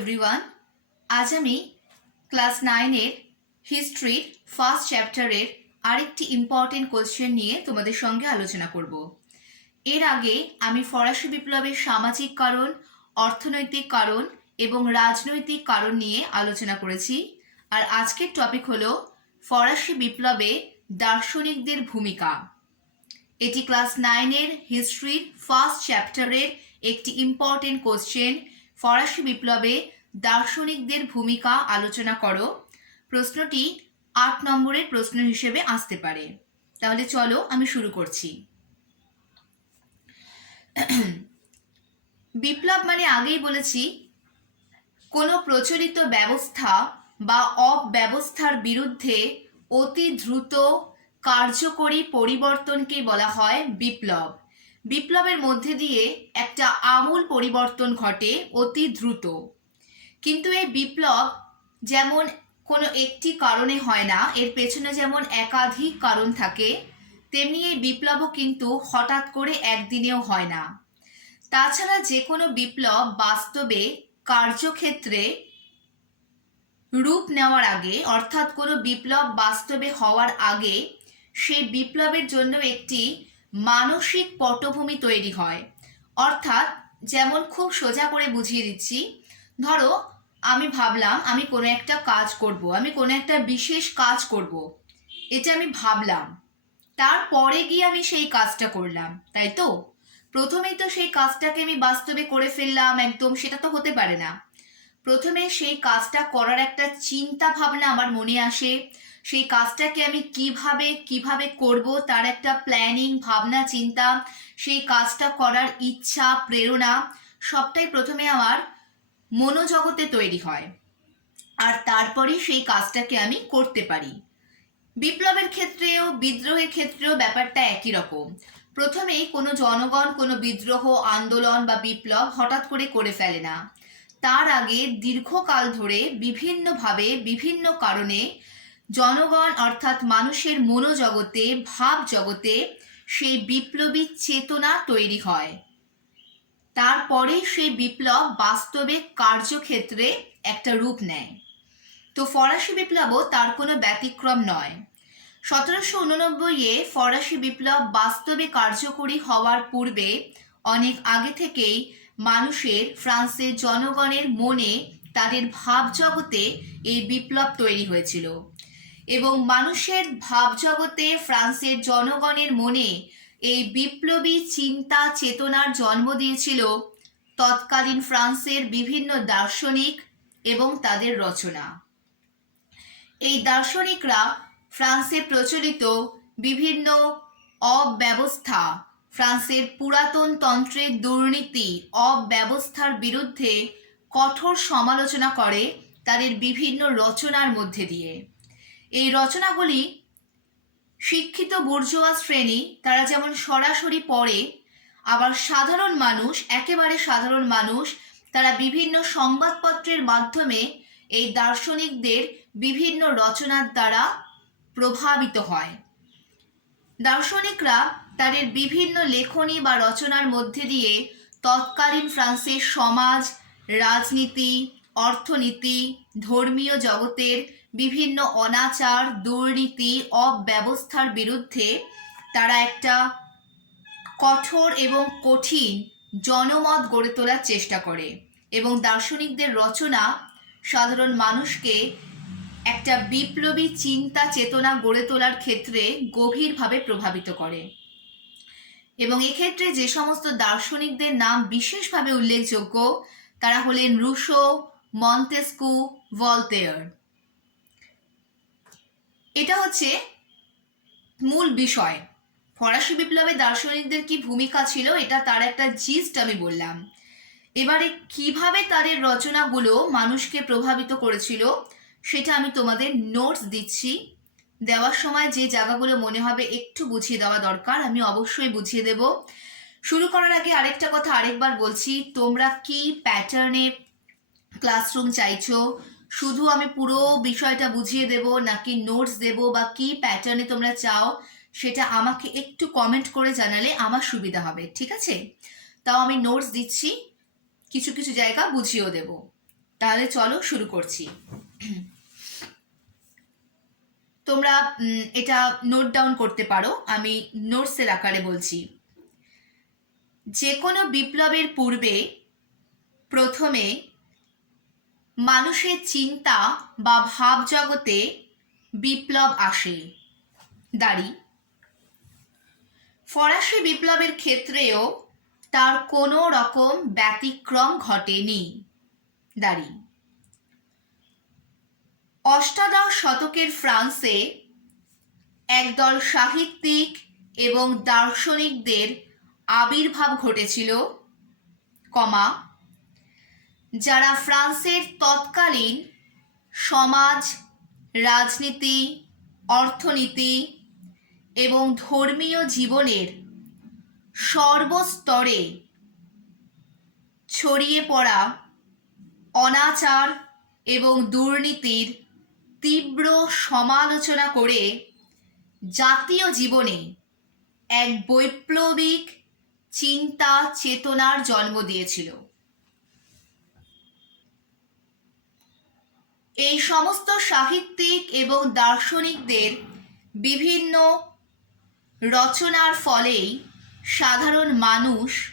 Everyone, আজ আমি class 9-এর হিস্ট্রির first চ্যাপ্টারের আরেকটি ইম্পর্টেন্ট কোয়েশ্চেন নিয়ে তোমাদের সঙ্গে আলোচনা করব। এর আগে আমি ফরাসি বিপ্লবের সামাজিক কারণ, অর্থনৈতিক কারণ এবং রাজনৈতিক কারণ নিয়ে আলোচনা করেছি। আর আজকের টপিক হলো ফরাসি বিপ্লবে দার্শনিকদের ভূমিকা। এটি ক্লাস 9-এর হিস্ট্রির ফার্স্ট চ্যাপ্টারের একটি ইম্পর্টেন্ট কোয়েশ্চেন। ফরাসি বিপ্লবে দার্শনিকদের ভূমিকা আলোচনা করো। প্রশ্নটি 8 নম্বরের প্রশ্ন হিসেবে আসতে পারে। তাহলে চলো আমি শুরু করছি। বিপ্লব মানে আগেই বলেছি কোনো প্রচলিত ব্যবস্থা বা অব্যবস্থার বিরুদ্ধে অতি দ্রুত কার্যকরী পরিবর্তনকে বলা হয় বিপ্লব। বিপ্লবের মধ্যে দিয়ে একটা আমূল পরিবর্তন ঘটে অতি দ্রুত। কিন্তু এই বিপ্লব যেমন কোনো একটি কারণে হয় না, এর পেছনে যেমন একাধিক কারণ থাকে, তেমনি এই বিপ্লবও কিন্তু হঠাৎ করে একদিনেও হয় না। তাছাড়া যে কোনো বিপ্লব বাস্তবে কার্যক্ষেত্রে রূপ নেওয়ার আগে, অর্থাৎ কোনো বিপ্লব বাস্তবে হওয়ার আগে সেই বিপ্লবের জন্য একটি মানসিক পটভূমি তৈরি হয়। অর্থাৎ যেমন খুব সোজা করে বুঝিয়ে দিচ্ছি, ধরো আমি ভাবলাম আমি কোনো একটা কাজ করব, আমি কোনো একটা বিশেষ কাজ করব, এটা আমি ভাবলাম, তারপরে গিয়ে আমি সেই কাজটা করলাম, তাই তো? প্রথমেই তো সেই কাজটাকে আমি বাস্তবে করে ফেললাম একদম, সেটা তো হতে পারে না। প্রথমে সেই কাজটা করার একটা চিন্তা ভাবনা আমার মনে আসে, সেই কাজটাকে আমি কিভাবে করব তার একটা প্ল্যানিং, ভাবনা চিন্তা, সেই কাজটা করার ইচ্ছা, প্রেরণা সবটাই প্রথমে আমার মনোজগতে তৈরি হয়, আর তারপরেই সেই কাজটাকে আমি করতে পারি। বিপ্লবের ক্ষেত্রেও বিদ্রোহের ক্ষেত্রেও ব্যাপারটা একই রকম। প্রথমেই কোনো জনগণ কোনো বিদ্রোহ, আন্দোলন বা বিপ্লব হঠাৎ করে ফেলে না। তার আগে দীর্ঘকাল ধরে বিভিন্নভাবে বিভিন্ন কারণে জনগণ অর্থাৎ মানুষের মনোজগতে, ভাব জগতে সেই বিপ্লবী চেতনা তৈরি হয়। তারপরে সেই বিপ্লব বাস্তবে কার্যক্ষেত্রে একটা রূপ নেয়। তো ফরাসি বিপ্লবও তার কোনো ব্যতিক্রম নয়। 1789-এ ফরাসি বিপ্লব বাস্তবে কার্যকরী হওয়ার পূর্বে অনেক আগে থেকেই মানুষের, ফ্রান্সের জনগণের মনে, তাদের ভাবজগতে এই বিপ্লব তৈরি হয়েছিল। এবং মানুষের ভাবজগতে, ফ্রান্সের জনগণের মনে এই বিপ্লবী চিন্তা চেতনার জন্ম দিয়েছিল তৎকালীন ফ্রান্সের বিভিন্ন দার্শনিক এবং তাদের রচনা। এই দার্শনিকরা ফ্রান্সে প্রচলিত বিভিন্ন অব্যবস্থা, ফ্রান্সের পুরাতন তন্ত্রের দুর্নীতি, অব্যবস্থার বিরুদ্ধে কঠোর সমালোচনা করে তাদের বিভিন্ন রচনার মধ্যে দিয়ে। এই রচনাগুলি শিক্ষিত বুর্জোয়া শ্রেণী তারা যেমন সরাসরি পড়ে, আবার সাধারণ মানুষ, একেবারে সাধারণ মানুষ, তারা বিভিন্ন সংবাদপত্রের মাধ্যমে এই দার্শনিকদের বিভিন্ন রচনার দ্বারা প্রভাবিত হয়। দার্শনিকরা তাদের বিভিন্ন লেখনী বা রচনার মধ্যে দিয়ে তৎকালীন ফ্রান্সের সমাজ, রাজনীতি, অর্থনীতি, ধর্মীয় জগতের বিভিন্ন অনাচার, দুর্নীতি, অব্যবস্থার বিরুদ্ধে তারা একটা কঠোর এবং কঠিন জনমত গড়ে তোলার চেষ্টা করে। এবং দার্শনিকদের রচনা সাধারণ মানুষকে একটা বিপ্লবী চিন্তা চেতনা গড়ে তোলার ক্ষেত্রে গভীরভাবে প্রভাবিত করে। এবং এক্ষেত্রে যে সমস্ত দার্শনিকদের নাম বিশেষভাবে উল্লেখযোগ্য তারা হলেন রুশো, মন্তেস্কু, ভলতেয়ার। এটা হচ্ছে মূল বিষয়। ফরাসি বিপ্লবে দার্শনিকদের কি ভূমিকা ছিল, এটা তার একটা জিস্ট আমি বললাম। এবারে কিভাবে তাদের রচনাগুলো মানুষকে প্রভাবিত করেছিল সেটা আমি তোমাদের নোটস দিচ্ছি। দেওয়ার সময় যে জায়গাগুলো মনে হবে একটু বুঝিয়ে দেওয়া দরকার আমি অবশ্যই বুঝিয়ে দেব। শুরু করার আগে আরেকটা কথা আরেকবার বলছি, তোমরা কি প্যাটার্নে ক্লাসরুম চাইছো? শুধু আমি পুরো বিষয়টা বুঝিয়ে দেব নাকি নোটস দেব, বা কি প্যাটার্নে তোমরা চাও সেটা আমাকে একটু কমেন্ট করে জানালে আমার সুবিধা হবে, ঠিক আছে? তাও আমি নোটস দিচ্ছি, কিছু কিছু জায়গা বুঝিয়েও দেব। তাহলে চলো শুরু করছি। তোমরা এটা নোট ডাউন করতে পারো, আমি নোটসের আকারে বলছি। যে কোনো বিপ্লবের পূর্বে প্রথমে মানুষের চিন্তা বা ভাব জগতে বিপ্লব আসে। দাঁড়ি। ফরাসি বিপ্লবের ক্ষেত্রেও তার কোনো রকম ব্যতিক্রম ঘটেনি। দাঁড়ি। অষ্টাদশ শতকের ফ্রান্সে একদল সাহিত্যিক এবং দার্শনিকদের আবির্ভাব ঘটেছিল, কমা, যারা ফ্রান্সের তৎকালীন সমাজ, রাজনীতি, অর্থনীতি এবং ধর্মীয় জীবনের সর্বস্তরে ছড়িয়ে পড়া অনাচার এবং দুর্নীতির তীব্র সমালোচনা করে জাতীয় জীবনে এক বৈপ্লবিক চিন্তা চেতনার জন্ম দিয়েছিল। এই সমস্ত সাহিত্যিক এবং দার্শনিকদের বিভিন্ন রচনার ফলেই সাধারণ মানুষ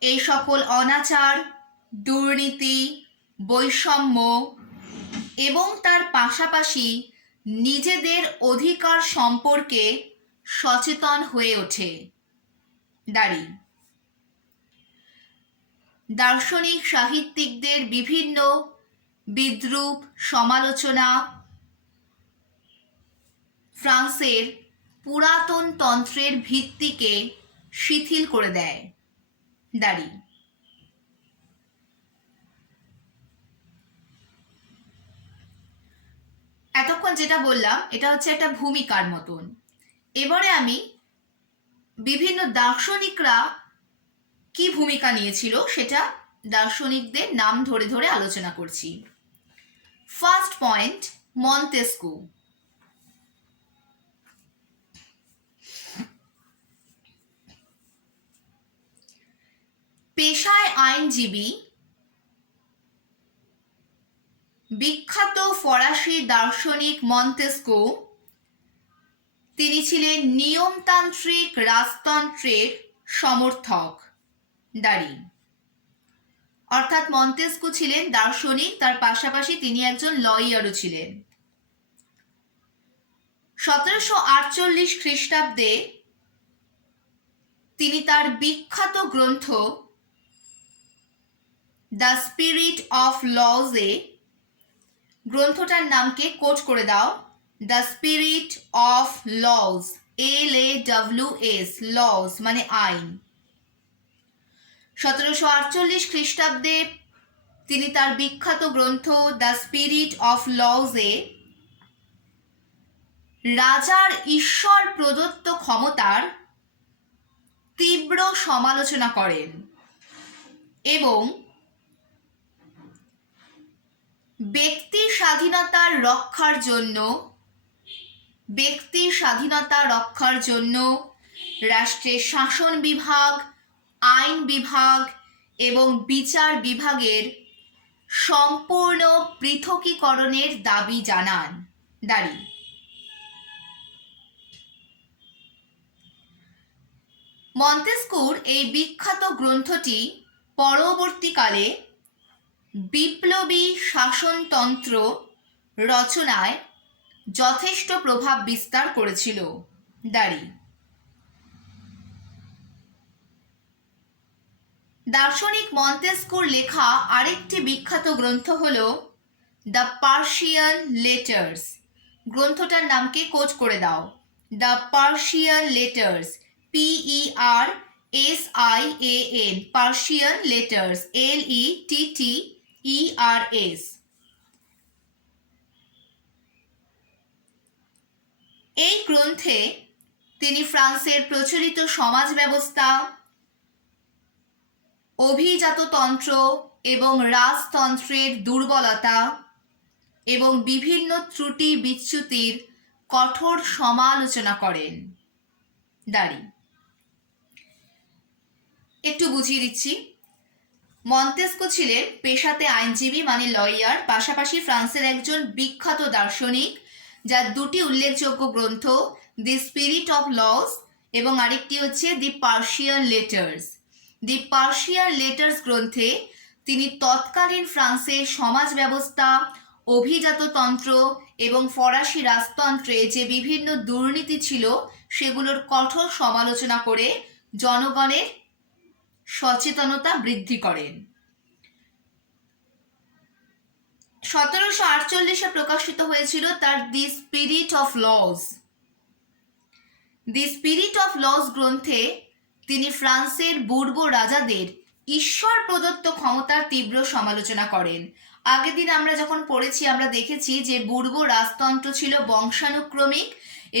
এই সকল অনাচার, দুর্নীতি, বৈষম্য এবং তার পাশাপাশি নিজেদের অধিকার সম্পর্কে সচেতন হয়ে ওঠে। দাঁড়ি। দার্শনিক সাহিত্যিকদের বিভিন্ন বিদ্রূপ সমালোচনা ফ্রান্সের পুরাতন তন্ত্রের ভিত্তিকে শিথিল করে দেয়। দাঁড়ি। এতক্ষণ যেটা বললাম এটা হচ্ছে একটা ভূমিকার মতন। এবারে আমি বিভিন্ন দার্শনিকরা কি ভূমিকা নিয়েছিল সেটা দার্শনিকদের নাম ধরে ধরে আলোচনা করছি। First point, Montesquieu. পেশায় আইনজীবী, বিখ্যাত ফরাসি দার্শনিক মন্তেস্কু, তিনি ছিলেন নিয়মতান্ত্রিক রাজতন্ত্রের সমর্থক। দাঁড়ি। অর্থাৎ মন্তেস্কু ছিলেন দার্শনিক, তার পাশাপাশি তিনি একজন লয়ারও ছিলেন। 1748 খ্রিস্টাব্দে তিনি তার বিখ্যাত গ্রন্থ দ্য স্পিরিট অফ লজে, গ্রন্থটার নামকে কোট করে দাও, the spirit of laws, LAWS, laws মানে আইন। 1748 খ্রিস্টাব্দে তিনি তার বিখ্যাত গ্রন্থ দ্য স্পিরিট অফ লজে রাজার ঈশ্বর প্রদত্ত ক্ষমতার তীব্র সমালোচনা করেন এবং ব্যক্তি স্বাধীনতা রক্ষার জন্য রাষ্ট্রের শাসন বিভাগ, আইন বিভাগ এবং বিচার বিভাগের সম্পূর্ণ পৃথকীকরণের দাবি জানান। দাঁড়ি। মন্তেস্কুর এই বিখ্যাত গ্রন্থটি পরবর্তীকালে বিপ্লবী শাসনতন্ত্র রচনায় যথেষ্ট প্রভাব বিস্তার করেছিল। দাঁড়ি। দার্শনিক মন্তেস্কুর লেখা আরেকটি বিখ্যাত গ্রন্থ হল দ্য পার্সিয়ান লেটার্স, গ্রন্থটার নামকে কোট করে দাও, the Persian letters, PERSIAN, Persian letters, LETTERS। এই গ্রন্থে তিনি ফ্রান্সের প্রচলিত সমাজ ব্যবস্থা, অভিজাততন্ত্র এবং রাজতন্ত্রের দুর্বলতা এবং বিভিন্ন ত্রুটি বিচ্যুতির কঠোর সমালোচনা করেন। দাঁড়ি। একটু বুঝিয়ে দিচ্ছি। মন্তেস্কু ছিলেন পেশাতে আইনজীবী মানে লয়ার, পাশাপাশি ফ্রান্সের একজন বিখ্যাত দার্শনিক, যার দুটি উল্লেখযোগ্য গ্রন্থ, দি স্পিরিট অফ লস এবং আরেকটি হচ্ছে the Persian letters. The Persian letters গ্রন্থে তিনি তৎকালীন ফ্রান্সের সমাজ ব্যবস্থা, অভিজাততন্ত্র এবং ফরাসি রাজতন্ত্রে যে বিভিন্ন দুর্নীতি ছিল সেগুলোর কঠোর সমালোচনা করে জনগণের সচেতনতা বৃদ্ধি করেন। 1748 প্রকাশিত হয়েছিল তার the spirit of laws. The spirit of laws গ্রন্থে তিনি ফ্রান্সের বুর্বো রাজাদের ঈশ্বর প্রদত্ত ক্ষমতার তীব্র সমালোচনা করেন। আগের দিন আমরা যখন পড়েছি আমরা দেখেছি যে বুর্বো রাজতন্ত্র ছিল বংশানুক্রমিক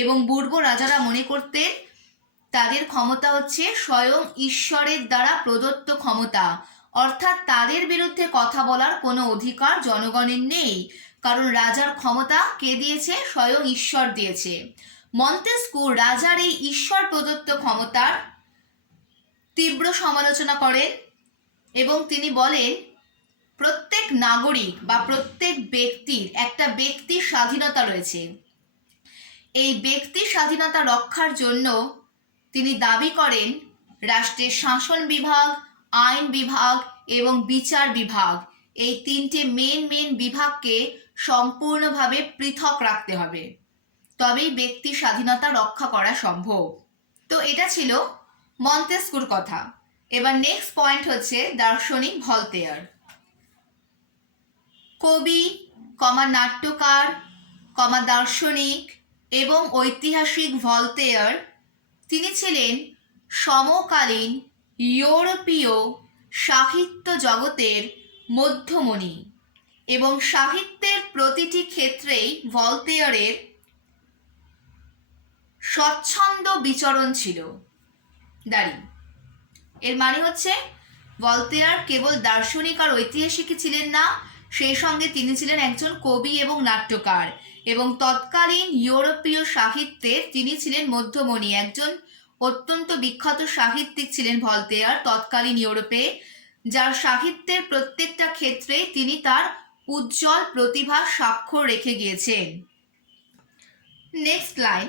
এবং বুর্বো রাজারা মনে করতেন তাদের ক্ষমতা হচ্ছে স্বয়ং ঈশ্বরের দ্বারা প্রদত্ত ক্ষমতা, অর্থাৎ তাদের বিরুদ্ধে কথা বলার কোনো অধিকার জনগণের নেই, কারণ রাজার ক্ষমতা কে দিয়েছে? স্বয়ং ঈশ্বর দিয়েছে। মন্তেস্কু রাজার এই ঈশ্বর প্রদত্ত ক্ষমতার তীব্র সমালোচনা করেন এবং তিনি বলেন প্রত্যেক নাগরিক বা প্রত্যেক ব্যক্তির একটা ব্যক্তির স্বাধীনতা রয়েছে। এই ব্যক্তির স্বাধীনতা রক্ষার জন্য তিনি দাবি করেন রাষ্ট্রের শাসন বিভাগ, আইন বিভাগ এবং বিচার বিভাগ, এই তিনটে মেন বিভাগকে সম্পূর্ণভাবে পৃথক রাখতে হবে, তবেই ব্যক্তির স্বাধীনতা রক্ষা করা সম্ভব। তো এটা ছিল মন্তেস্কুর কথা। এবার নেক্সট পয়েন্ট হচ্ছে দার্শনিক ভলতেয়ার। কবি, নাট্যকার, দার্শনিক এবং ঐতিহাসিক ভলতেয়ার তিনি ছিলেন সমকালীন ইউরোপীয় সাহিত্য জগতের মধ্যমণি এবং সাহিত্যের প্রতিটি ক্ষেত্রেই ভলতেয়ারের স্বচ্ছন্দ বিচরণ ছিল। এর মানে হচ্ছে ভলতেয়ার কেবল দার্শনিক আর ঐতিহাসিকই ছিলেন না, সেই সঙ্গে তিনি ছিলেন একজন কবি এবং নাট্যকার, এবং তৎকালীন ইউরোপীয় সাহিত্যের তিনি ছিলেন মধ্যমণি, একজন অত্যন্ত বিখ্যাত সাহিত্যিক ছিলেন ভলতেয়ার তৎকালীন ইউরোপে, যার সাহিত্যের প্রত্যেকটা ক্ষেত্রে তিনি তার উজ্জ্বল প্রতিভা স্বাক্ষর রেখে গিয়েছেন। নেক্সট লাইন,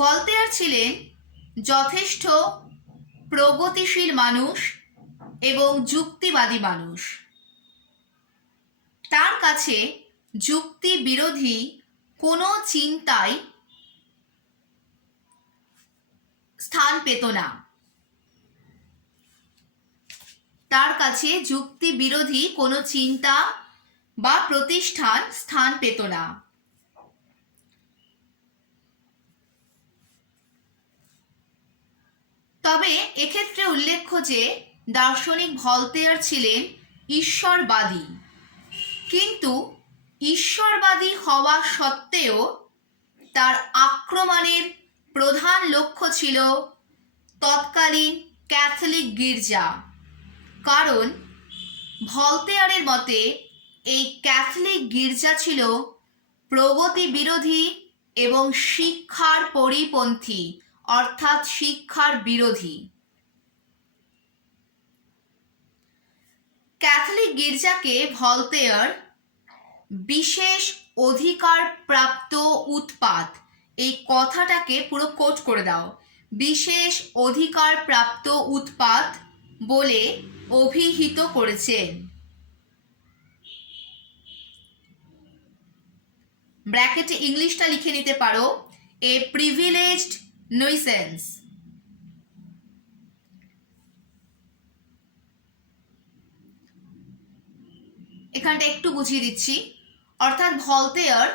ভলতেয়ার ছিলেন যথেষ্ট প্রগতিশীল মানুষ এবং যুক্তিবাদী মানুষ। তার কাছে যুক্তি বিরোধী কোনো চিন্তাই স্থান পেত না। তার কাছে যুক্তি বিরোধী কোনো চিন্তা বা প্রতিষ্ঠান স্থান পেত না। তবে এক্ষেত্রে উল্লেখ্য যে দার্শনিক ভলতেয়ার ছিলেন ঈশ্বরবাদী, কিন্তু ঈশ্বরবাদী হওয়া সত্ত্বেও তার আক্রমণের প্রধান লক্ষ্য ছিল তৎকালীন ক্যাথলিক গির্জা, কারণ ভলতেয়ারের মতে এই ক্যাথলিক গির্জা ছিল প্রগতি বিরোধী এবং শিক্ষার পরিপন্থী, অর্থাৎ শিক্ষার বিরোধী। ক্যাথলিক গির্জাকে ভলতেয়ার বিশেষ অধিকার প্রাপ্ত উৎপাত, এই কথাটাকে পুরো কোট করে দাও, বিশেষ অধিকার প্রাপ্ত উৎপাত বলে অভিহিত করেছেন। ব্র্যাকেটে ইংলিশটা লিখে নিতে পারো, এ প্রিভিলেজড নুইসেন্স। এখানটা একটু বুঝিয়ে দিচ্ছি, অর্থাৎ ভলতেয়ার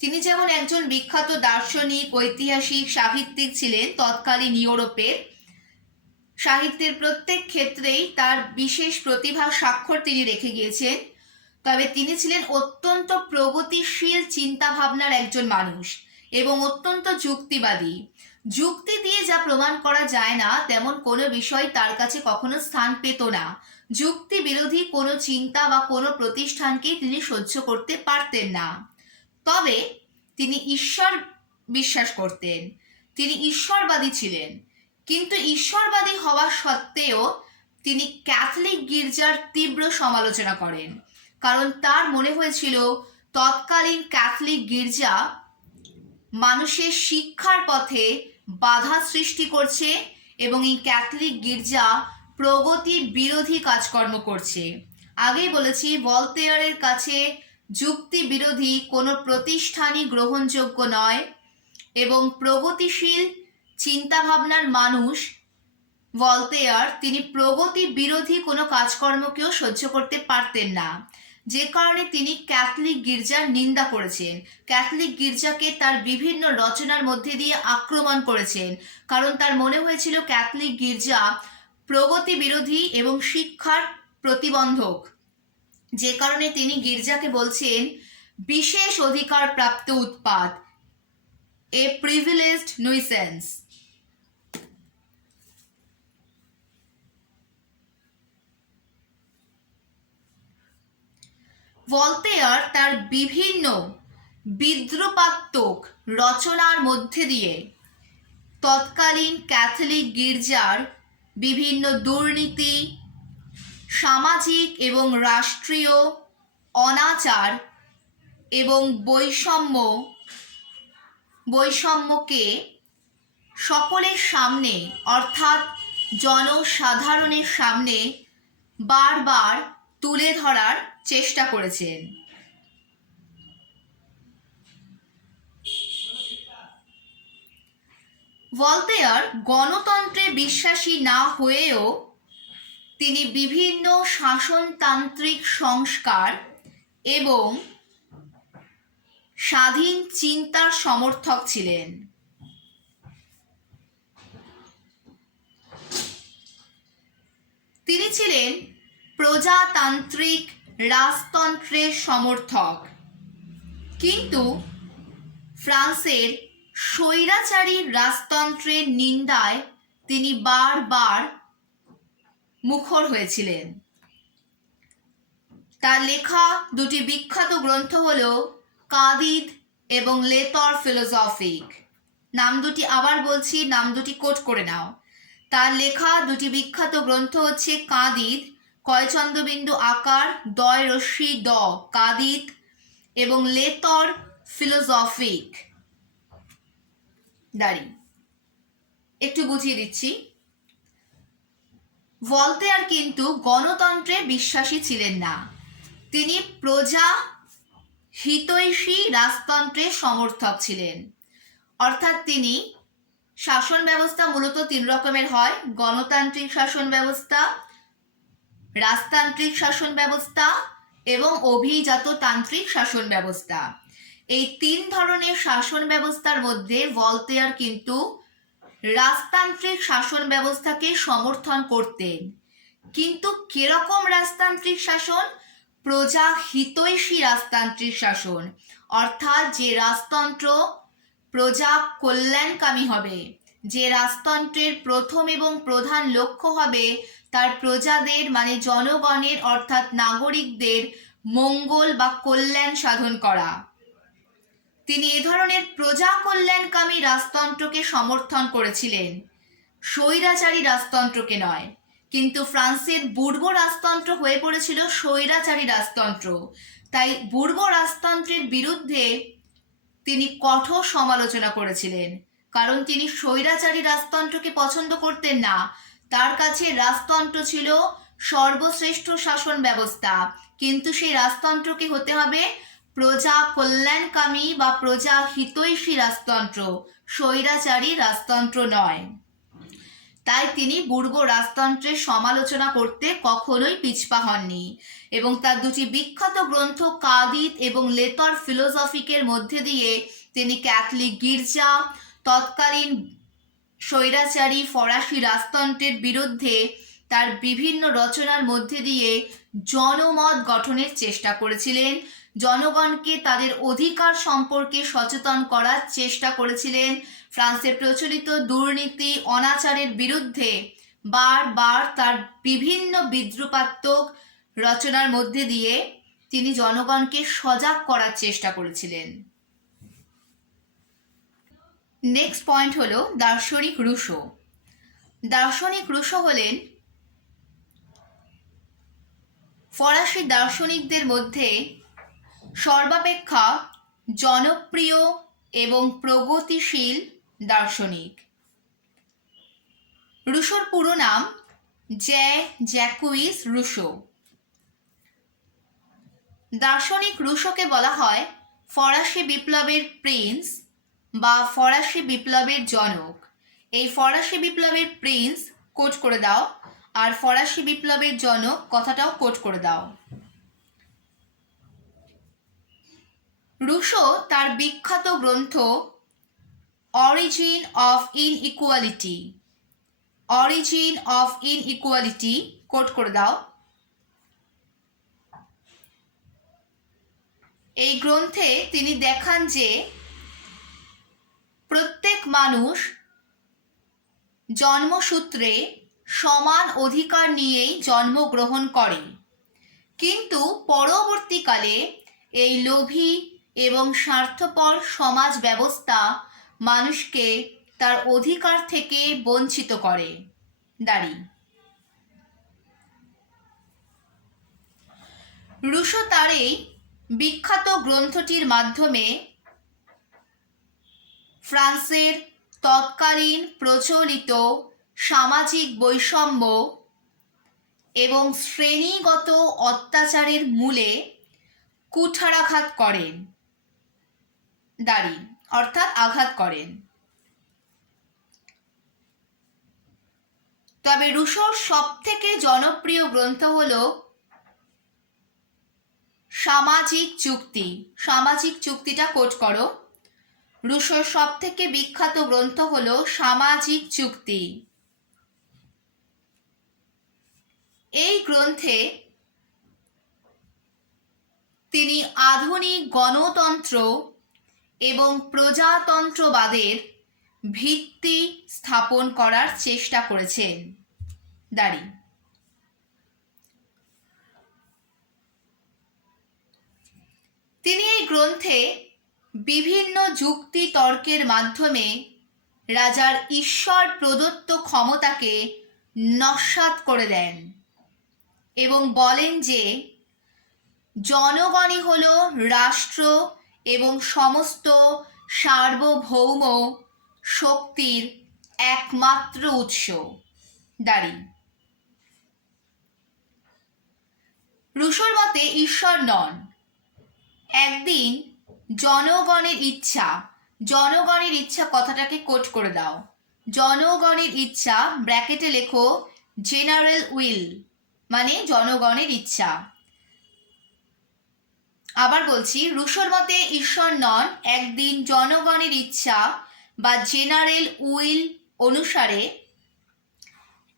তিনি যেমন একজন বিখ্যাত দার্শনিক, ঐতিহাসিক, সাহিত্যিক ছিলেন তৎকালীন ইউরোপের, সাহিত্যের প্রত্যেক ক্ষেত্রেই তার বিশেষ প্রতিভা স্বাক্ষর তিনি রেখে গিয়েছেন, তবে তিনি ছিলেন অত্যন্ত প্রগতিশীল চিন্তাভাবনার একজন মানুষ এবং অত্যন্ত যুক্তিবাদী। যুক্তি দিয়ে যা প্রমাণ করা যায় না তেমন কোনো বিষয় তার কাছে কখনো স্থান পেত না। যুক্তি বিরোধী কোনো চিন্তা বা কোনো প্রতিষ্ঠানকে তিনি সহ্য করতে পারতেন না। তবে তিনি ঈশ্বর বিশ্বাস করতেন, তিনি ঈশ্বরবাদী ছিলেন কিন্তু ঈশ্বরবাদী হওয়া সত্ত্বেও তিনি ক্যাথলিক গির্জার তীব্র সমালোচনা করেন, কারণ তার মনে হয়েছিল তৎকালীন ক্যাথলিক গির্জা মানুষের শিক্ষার পথে বাধা সৃষ্টি করছে এবং এই ক্যাথলিক গির্জা প্রগতি বিরোধী কাজকর্ম করছে। আগেই বলেছি, ভলতেয়ারের কাছে যুক্তি বিরোধী কোনো প্রতিষ্ঠানই গ্রহণযোগ্য নয় এবং প্রগতিশীল চিন্তাভাবনার মানুষ ভলতেয়ার তিনি প্রগতি বিরোধী কোনো কাজকর্মকেও সহ্য করতে পারতেন না, যে কারণে তিনি ক্যাথলিক গির্জার নিন্দা করেছেন। ক্যাথলিক গির্জাকে তার বিভিন্ন রচনার মধ্যে দিয়ে আক্রমণ করেছেন, কারণ তার মনে হয়েছিল ক্যাথলিক গির্জা প্রগতি বিরোধী এবং শিক্ষার প্রতিবন্ধক, যে কারণে তিনি গির্জাকে বলছেন বিশেষ অধিকার প্রাপ্ত উৎপাত, এ প্রিভিলেজড নুইসেন্স। ভলতেয়ার তার বিভিন্ন বিদ্রূপাত্মক রচনার মধ্যে দিয়ে তৎকালীন ক্যাথলিক গির্জার বিভিন্ন দুর্নীতি, সামাজিক এবং রাষ্ট্রীয় অনাচার এবং বৈষম্যকে সকলের সামনে অর্থাৎ জনসাধারণের সামনে বারবার তুলে ধরার চেষ্টা করেছেন। ভলতেয়ার গণতন্ত্রে বিশ্বাসী না হয়েও তিনি বিভিন্ন শাসনতান্ত্রিক সংস্কার এবং স্বাধীন চিন্তার সমর্থক ছিলেন। তিনি ছিলেন প্রজাতান্ত্রিক রাজতন্ত্রের সমর্থক, কিন্তু ফ্রান্সের স্বৈরাচারী রাজতন্ত্রের নিন্দায় তিনি বারবার মুখর হয়েছিলেন। তার লেখা দুটি বিখ্যাত গ্রন্থ হল কাদিদ এবং লেতর ফিলোসফিক। নাম দুটি আবার বলছি, নাম দুটি কোট করে নাও। তার লেখা দুটি বিখ্যাত গ্রন্থ হচ্ছে কাদিদ, কয় চন্দ্রবিন্দু আকার, দয় রশ্মি দ, কাদিদ, এবং লেতর ফিলোসফিক। দাঁড়ি একটু বুঝিয়ে দিচ্ছি। ভলতেয়ার কিন্তু গণতন্ত্রে বিশ্বাসী ছিলেন না, তিনি প্রজা হিতৈষী রাজতন্ত্রের সমর্থক ছিলেন। অর্থাৎ তিনি শাসন ব্যবস্থা মূলত তিন রকমের হয়: গণতান্ত্রিক শাসন ব্যবস্থা, রাজতান্ত্রিক শাসন ব্যবস্থা এবং অভিজাততান্ত্রিক শাসন ব্যবস্থা। এই তিন ধরনের শাসন ব্যবস্থার মধ্যে ভলতেয়ার কিন্তু রাজতান্ত্রিক শাসন ব্যবস্থাকে সমর্থন করতেন। কিন্তু কিরকম রাজতান্ত্রিক শাসন? প্রজা হিতৈষী রাজতান্ত্রিক শাসন, অর্থাৎ যে রাজতন্ত্র প্রজা কল্যাণকামী হবে, যে রাজতন্ত্রের প্রথম এবং প্রধান লক্ষ্য হবে তার প্রজাদের মানে জনগণের অর্থাৎ নাগরিকদের মঙ্গল বা কল্যাণ সাধন করা। তিনি এ ধরনের প্রজা কল্যাণকামী রাজতন্ত্রকে সমর্থন করেছিলেন, স্বৈরাচারী রাজতন্ত্রকে নয়। কিন্তু ফ্রান্সের বুর্ব রাজতন্ত্র হয়ে পড়েছিল স্বৈরাচারী রাজতন্ত্র, তাই বুর্ব রাজতন্ত্রের বিরুদ্ধে তিনি কঠোর সমালোচনা করেছিলেন, কারণ তিনি স্বৈরাচারী রাজতন্ত্রকে পছন্দ করতেন না। তার কাছে রাজতন্ত্র ছিল সর্বশ্রেষ্ঠ শাসন ব্যবস্থা, কিন্তু সেই রাজতন্ত্রকে হতে হবে প্রজা কল্যাণকামী বা প্রজা হিতৈষী রাজতন্ত্র, স্বৈরাচারী রাজতন্ত্র নয়। তাই তিনি পূর্ব রাজতন্ত্রের সমালোচনা করতে কখনোই পিছপা হননি এবং তার দুটি বিখ্যাত গ্রন্থ কাদিদ এবং লেতর ফিলোসফিকের মধ্যে দিয়ে তিনি ক্যাথলিক গির্জা, তৎকালীন স্বৈরাচারী ফরাসি রাজতন্ত্রের বিরুদ্ধে তার বিভিন্ন রচনার মধ্যে দিয়ে জনমত গঠনের চেষ্টা করেছিলেন, জনগণকে তাদের অধিকার সম্পর্কে সচেতন করার চেষ্টা করেছিলেন। ফ্রান্সে প্রচলিত দুর্নীতি অনাচারের বিরুদ্ধে বারবার তার বিভিন্ন বিদ্রূপাত্মক রচনার মধ্যে দিয়ে তিনি জনগণকে সজাগ করার চেষ্টা করেছিলেন। নেক্সট পয়েন্ট হলো দার্শনিক রুশো। দার্শনিক রুশো হলেন ফরাসি দার্শনিকদের মধ্যে সর্বাপেক্ষা জনপ্রিয় এবং প্রগতিশীল দার্শনিক। রুশোর পুরো নাম জ্যাকুইস রুশো। দার্শনিক রুশোকে বলা হয় ফরাসি বিপ্লবের প্রিন্স বা ফরাসি বিপ্লবের জনক। এই ফরাসি বিপ্লবের প্রিন্স কোট করে দাও, আর ফরাসি বিপ্লবের জনক কথাটাও কোট করে দাও। রুশো তার বিখ্যাত গ্রন্থ অরিজিন অফ ইনইকুয়ালিটি কোট করে দাও। এই গ্রন্থে তিনি দেখান যে প্রত্যেক মানুষ জন্মসূত্রে সমান অধিকার নিয়েই জন্মগ্রহণ করে, কিন্তু পরবর্তীকালে এই লোভী এবং স্বার্থপর সমাজ ব্যবস্থা মানুষকে তার অধিকার থেকে বঞ্চিত করে। রুশো তার এই বিখ্যাত গ্রন্থটির মাধ্যমে ফ্রান্সের তৎকালীন প্রচলিত সামাজিক বৈষম্য এবং শ্রেণীগত অত্যাচারের মূলে কুঠারাঘাত করেন, অর্থাৎ আঘাত করেন। তবে রুশোর সবথেকে জনপ্রিয় গ্রন্থ হল সামাজিক চুক্তিটা কোট করো। রুশোর সবথেকে বিখ্যাত গ্রন্থ হল সামাজিক চুক্তি। এই গ্রন্থে তিনি আধুনিক গণতন্ত্র এবং প্রজাতন্ত্রবাদের ভিত্তি স্থাপন করার চেষ্টা করেছেন। তিনি এই গ্রন্থে বিভিন্ন যুক্তি তর্কের মাধ্যমে রাজার ঈশ্বর প্রদত্ত ক্ষমতাকে নস্যাৎ করে দেন এবং বলেন যে জনগণই হল রাষ্ট্র এবং সমস্ত সার্বভৌম শক্তির একমাত্র উৎস। রুশোর মতে ঈশ্বর নন, একদিন জনগণের ইচ্ছা কথাটাকে কোট করে দাও। জনগণের ইচ্ছা ব্র্যাকেটে লেখো জেনারেল উইল, মানে জনগণের ইচ্ছা। আবার বলছি, রুশোর মতে ঈশ্বর নন, একদিন জনগণের ইচ্ছা বা জেনারেল উইল অনুসারে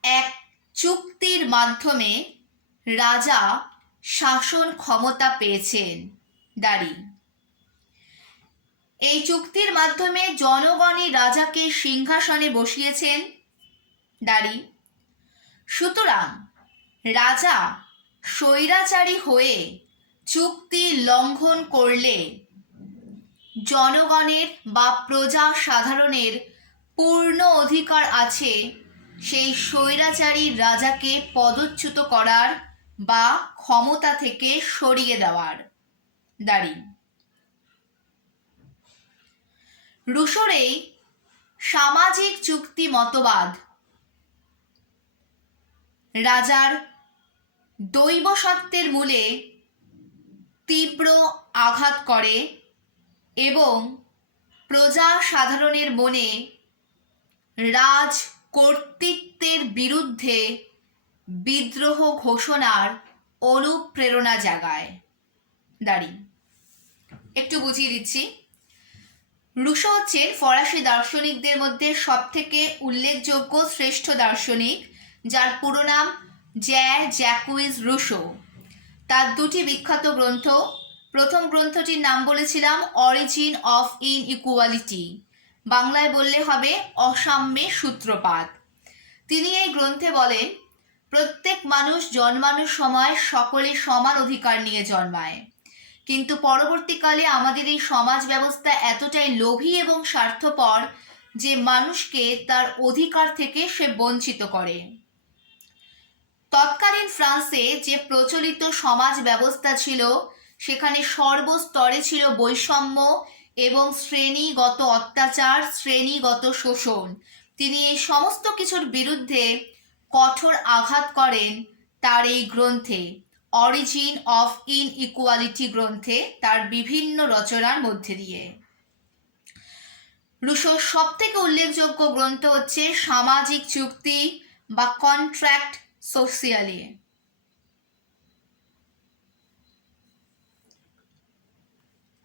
এক চুক্তির মাধ্যমে রাজা শাসন ক্ষমতা পেয়েছেন। এই চুক্তির মাধ্যমে জনগণই রাজাকে সিংহাসনে বসিয়েছেন। সুতরাং রাজা স্বৈরাচারী হয়ে চুক্তি লঙ্ঘন করলে জনগণের বা প্রজা সাধারণের পূর্ণ অধিকার আছে সেই স্বৈরাচারী রাজাকে পদচ্যুত করার বা ক্ষমতা থেকে সরিয়ে দেওয়ার। রুশোর এই সামাজিক চুক্তি মতবাদ রাজার দৈব সত্ত্বের মূলে তীব্র আঘাত করে এবং প্রজা সাধারণের মনে রাজ কর্তৃত্বের বিরুদ্ধে বিদ্রোহ ঘোষণার অনুপ্রেরণা জাগায়। একটু বুঝিয়ে দিচ্ছি। রুশো হচ্ছেন ফরাসি দার্শনিকদের মধ্যে সবথেকে উল্লেখযোগ্য শ্রেষ্ঠ দার্শনিক, যার পুরো নাম জ্যাকুইস রুশো। তার দুটি বিখ্যাত গ্রন্থ, প্রথম গ্রন্থটির নাম বলেছিলাম অরিজিন অফ ইনইকুয়ালিটি, বাংলায় বললে হবে অসাম্যের সূত্রপাত। তিনি এই গ্রন্থে বলেন প্রত্যেক মানুষ জন্মানোর সময় সকলে সমান অধিকার নিয়ে জন্মায়, কিন্তু পরবর্তীকালে আমাদের এই সমাজ ব্যবস্থা এতটাই লোভী এবং স্বার্থপর যে মানুষকে তার অধিকার থেকে সে বঞ্চিত করে। তৎকালীন ফ্রান্সে যে প্রচলিত সমাজ ব্যবস্থা ছিল সেখানে সর্বস্তরে ছিল বৈষম্য এবং শ্রেণীগত অত্যাচার, শ্রেণীগত শোষণ। তিনি এই সমস্ত কিছুর বিরুদ্ধে কঠোর আঘাত করেন তার এই গ্রন্থে, অরিজিন অফ ইনইকুয়ালিটি গ্রন্থে, তার বিভিন্ন রচনার মধ্যে দিয়ে। রুশোর সব থেকে উল্লেখযোগ্য গ্রন্থ হচ্ছে সামাজিক চুক্তি বা কন্ট্রাক্ট সোশিয়ালে।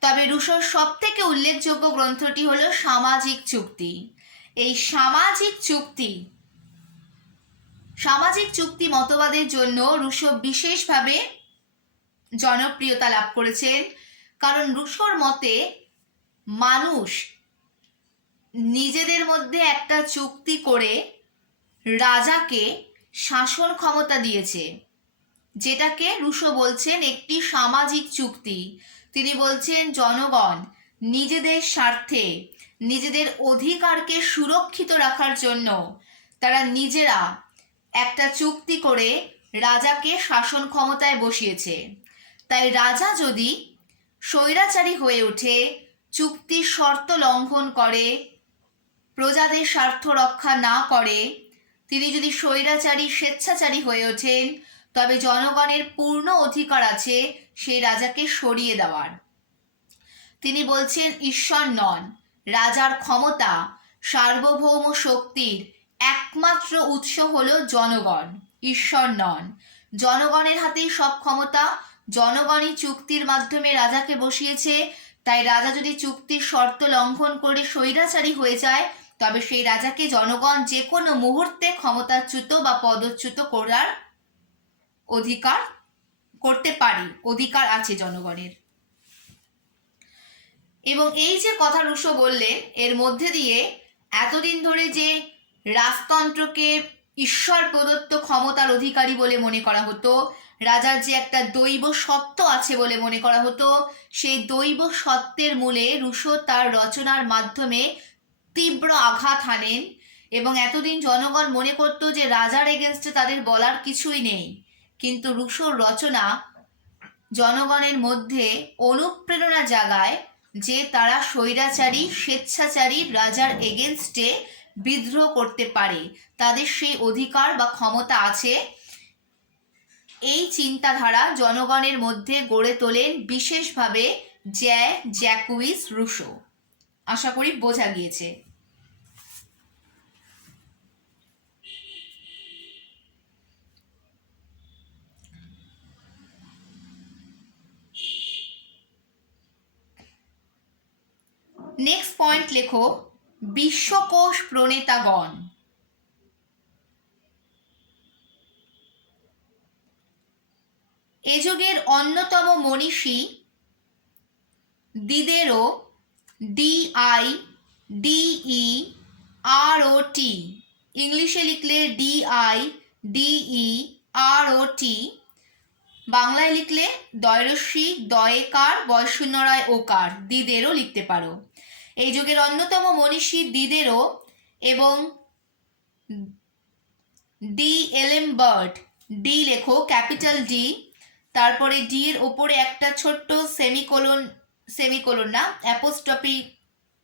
তবে রুশোর সব থেকে উল্লেখযোগ্য গ্রন্থটি হলো সামাজিক চুক্তি। এই সামাজিক চুক্তি মতবাদের জন্য রুশো বিশেষভাবে জনপ্রিয়তা লাভ করেছেন, কারণ রুশোর মতে মানুষ নিজেদের মধ্যে একটা চুক্তি করে রাজাকে শাসন ক্ষমতা দিয়েছে, যেটাকে রুশো বলছেন একটি সামাজিক চুক্তি। তিনি বলছেন জনগণ নিজেদের স্বার্থে, নিজেদের অধিকারকে সুরক্ষিত রাখার জন্য তারা নিজেরা একটা চুক্তি করে রাজাকে শাসন ক্ষমতায় বসিয়েছে। তাই রাজা যদি স্বৈরাচারী হয়ে ওঠে, চুক্তির শর্ত লঙ্ঘন করে, প্রজাদের স্বার্থ রক্ষা না করে, তিনি যদি স্বৈরাচারী স্বেচ্ছাচারী হয়ে ওঠেন, তবে জনগণের পূর্ণ অধিকার আছে সেই রাজাকে সরিয়ে দেওয়ার। তিনি বলছেন ঈশ্বর নন, রাজার ক্ষমতা, সার্বভৌম শক্তির একমাত্র উৎস হলো জনগণ, ঈশ্বর নন। জনগণের হাতেই সব ক্ষমতা, জনগণই চুক্তির মাধ্যমে রাজাকে বসিয়েছে। তাই রাজা যদি চুক্তির শর্ত লঙ্ঘন করে স্বৈরাচারী হয়ে যায়, তবে সেই রাজাকে জনগণ যে কোনো মুহূর্তে ক্ষমতাচ্যুত বা পদচ্যুত করার অধিকার করতে পারে, অধিকার আছে জনগণের। এবং এই যে কথা রুশো বললেন, এর মধ্যে দিয়ে এতদিন ধরে যে রাজতন্ত্রকে ঈশ্বর প্রদত্ত ক্ষমতার অধিকারী বলে মনে করা হতো, রাজার যে একটা দৈব সত্ত্ব আছে বলে মনে করা হতো, সেই দৈব সত্ত্বের মূলে রুশো তার রচনার মাধ্যমে তীব্র আঘাত হানেন। এবং এতদিন জনগণ মনে করত যে রাজার এগেনস্টে তাদের বলার কিছুই নেই, কিন্তু রুশোর রচনা জনগণের মধ্যে অনুপ্রেরণা জাগায় যে তারা স্বৈরাচারী স্বেচ্ছাচারী রাজার এগেনস্টে বিদ্রোহ করতে পারে, তাদের সেই অধিকার বা ক্ষমতা আছে। এই চিন্তাধারা জনগণের মধ্যে গড়ে তোলেন বিশেষভাবে জ্যাকুইস রুশো। আশা করি বোঝা গিয়েছে। নেক্সট পয়েন্ট লেখো, বিশ্বকোষ প্রণেতাগণ। এ যুগের অন্যতম মনীষী দিদেরো, DIDEROT, ইংলিশে লিখলে DIDEROT, বাংলায় লিখলে দয়রস্যি দয়েকার বয়শূন্যরায় ওকার, দিদেরো লিখতে পারো। এই যুগের অন্যতম মনীষী দিদেরো এবং ডি'এলেমবার্ট, ডি লেখো ক্যাপিটাল ডি, তারপরে ডি এর ওপরে একটা ছোট্ট সেমিকোলন না, অ্যাপোস্ট্রফি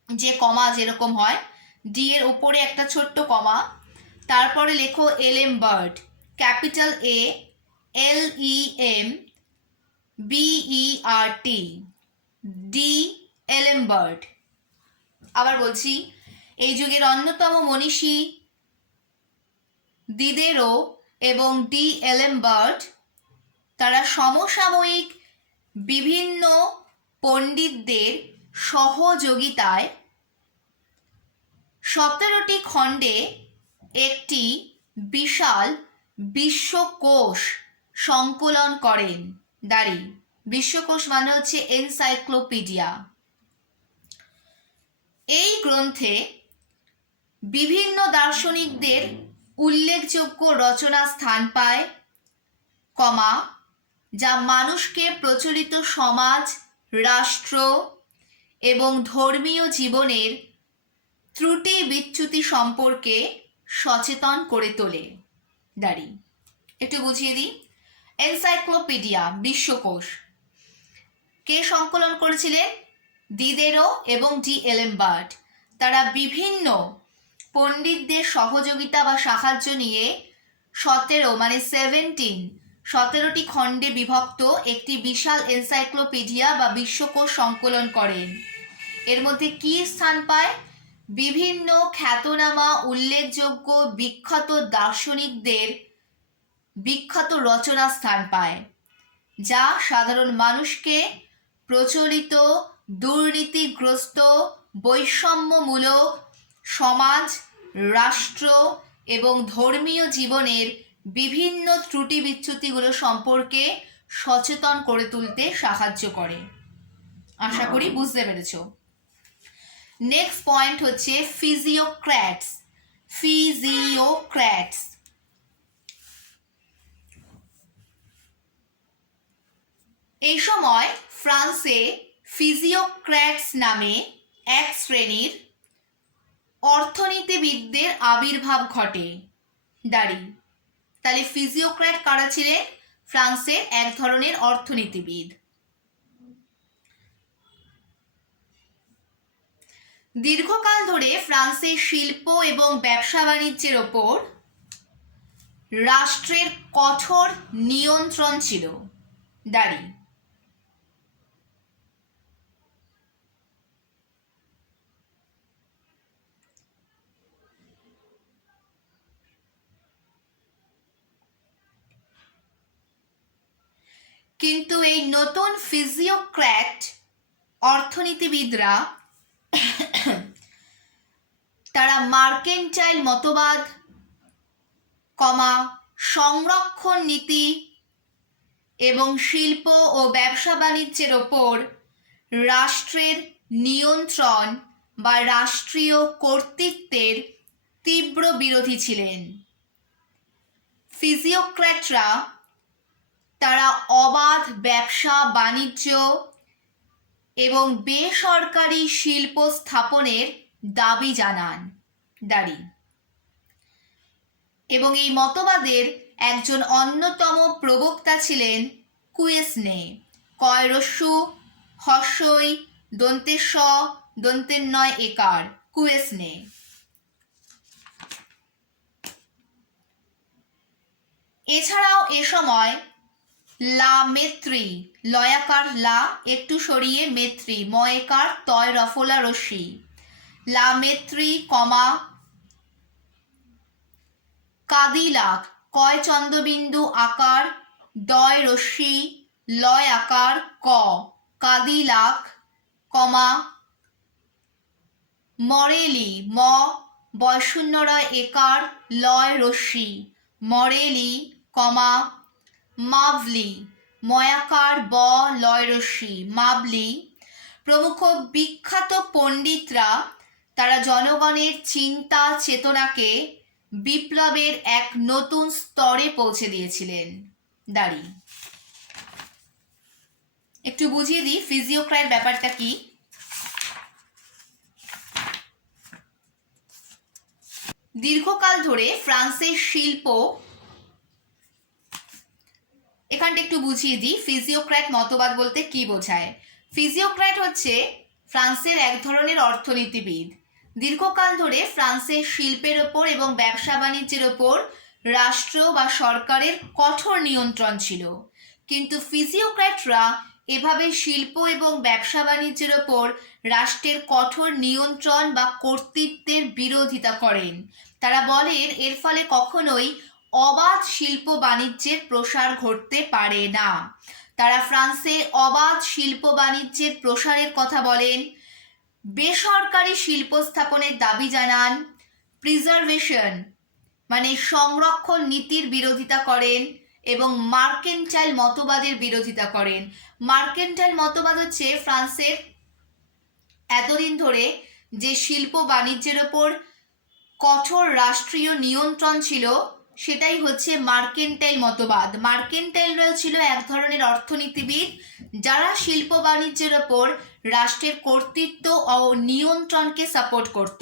যে কমা যেরকম হয়, ডি এর ওপরে একটা ছোট্ট কমা, তারপরে লেখো এলেমবার্ট, ক্যাপিটাল ALEMBERT, ডি'এলেমবার্ট। আবার বলছি, এই যুগের অন্যতম মনীষী দিদেরো এবং ডি'এলেমবার্ট, তারা সমসাময়িক বিভিন্ন পণ্ডিতদের সহযোগিতায় 17টি খণ্ডে একটি বিশাল বিশ্বকোষ সংকলন করেন। বিশ্বকোষ মানে হচ্ছে এনসাইক্লোপিডিয়া। এই গ্রন্থে বিভিন্ন দার্শনিকদের উল্লেখযোগ্য রচনা স্থান পায়, যা মানুষকে প্রচলিত সমাজ, রাষ্ট্র এবং ধর্মীয় জীবনের ত্রুটি বিচ্যুতি সম্পর্কে সচেতন করে তোলে। দাঁড়ি একটু বুঝিয়ে দিই। এনসাইক্লোপিডিয়া বিশ্বকোষ কে সংকলন করেছিলেন? দিদেরো এবং ডি এলেমবার্ট। তারা বিভিন্ন পণ্ডিতদের সহযোগিতা বা সাহায্য নিয়ে 17টি খণ্ডে বিভক্ত একটি বিশাল এনসাইক্লোপিডিয়া বা বিশ্বকোষ সংকলন করেন। এর মধ্যে কি স্থান পায়? বিভিন্ন খ্যাতনামা উল্লেখযোগ্য বিখ্যাত দার্শনিকদের বিখ্যাত রচনা স্থান পায়, যা সাধারণ মানুষকে প্রচলিত দুর্নীতিগ্রস্ত বৈষম্যমূলক সমাজ, রাষ্ট্র এবং ধর্মীয় জীবনের বিভিন্ন ত্রুটি বিচ্যুতিগুলো সম্পর্কে সচেতন করে তুলতে সাহায্য করে। আশা করি বুঝতে পেরেছ। নেক্সট পয়েন্ট হচ্ছে ফিজিওক্র্যাটস। ফিজিওক্র্যাটস এই সময় ফ্রান্সে ফিজিওক্র্যাটস নামে এক শ্রেণীর অর্থনীতিবিদদের আবির্ভাব ঘটে। দাঁড়ি তাহলে ফিজিওক্র্যাট কারা ছিলেন? ফ্রান্সের এক ধরনের অর্থনীতিবিদ। দীর্ঘকাল ধরে ফ্রান্সের শিল্প এবং ব্যবসা বাণিজ্যের ওপর রাষ্ট্রের কঠোর নিয়ন্ত্রণ ছিল। দাঁড়ি কিন্তু এই নতুন ফিজিওক্র্যাট অর্থনীতিবিদরা তারা মার্কেন্টাইল মতবাদ, সংরক্ষণ নীতি এবং শিল্প ও ব্যবসা বাণিজ্যের ওপর রাষ্ট্রের নিয়ন্ত্রণ বা রাষ্ট্রীয় কর্তৃত্বের তীব্র বিরোধী ছিলেন। ফিজিওক্র্যাটরা তারা অবাধ ব্যবসা বাণিজ্য এবং বেসরকারি শিল্প স্থাপনের দাবি জানান। দাঁড়ি এবং এই মতবাদের একজন অন্যতম প্রবক্তা ছিলেন কুয়েসনে। কয়রস্যু হর্ষই দন্তেশ দন্তের নয় একার কুয়েসনে। এছাড়াও এ সময় লা মেত্রি, লয়াকার লা একটু সরিয়ে মেত্রি, ময়কার তয় রফলা রশ্মি, লা মেত্রি কাদিলাক কয় চন্দ্রবিন্দু আকার দয় রশ্মি লয় আকার কাদিলাক মরেলি বয়শূন্যরয় একার লয় রশ্মি মরেলি মাভলি ময়াকার লয় রশ্মি মাভলি প্রমুখ বিখ্যাত পণ্ডিতরা তারা জনগণের চিন্তা চেতনাকে বিপ্লবের এক নতুন স্তরে পৌঁছে দিয়েছিলেন। দাঁড়ি একটু বুঝিয়ে দিই ফিজিওক্র্যাট ব্যাপারটা কি। দীর্ঘকাল ধরে ফ্রান্সের শিল্প, এখানটা একটু বুঝিয়ে দিই ফিজিওক্র্যাট মতবাদ বলতে কি বোঝায়। ফিজিওক্র্যাট হচ্ছে ফ্রান্সের এক ধরনের অর্থনীতিবিদ। দীর্ঘকাল ধরে ফ্রান্সের শিল্পের ওপর এবং ব্যবসা বাণিজ্যের ওপর রাষ্ট্র বা সরকারের কঠোর নিয়ন্ত্রণ ছিল, কিন্তু ফিজিওক্র্যাটরা এভাবে শিল্প এবং ব্যবসা বাণিজ্যের ওপর রাষ্ট্রের কঠোর নিয়ন্ত্রণ বা কর্তৃত্বের বিরোধিতা করেন। তারা বলেন এর ফলে কখনোই অবাধ শিল্প বাণিজ্যের প্রসার ঘটতে পারে না। তারা ফ্রান্সে অবাধ শিল্প বাণিজ্যের প্রসারের কথা বলেন, বেসরকারি শিল্প স্থাপনের দাবি জানান, প্রিজার্ভেশন মানে সংরক্ষণ নীতির বিরোধিতা করেন এবং মার্কেন্টাইল মতবাদের বিরোধিতা করেন। মার্কেন্টাইল মতবাদ হচ্ছে ফ্রান্সের এতদিন ধরে যে শিল্প বাণিজ্যের ওপর কঠোর রাষ্ট্রীয় নিয়ন্ত্রণ ছিল সেটাই হচ্ছে মার্কেন্টাইল মতবাদ। মার্কেন্টাইলরা ছিল এক ধরনের অর্থনীতিবিদ যারা শিল্প বাণিজ্যের ওপর রাষ্ট্রের কর্তৃত্ব ও নিয়ন্ত্রণকে সাপোর্ট করত,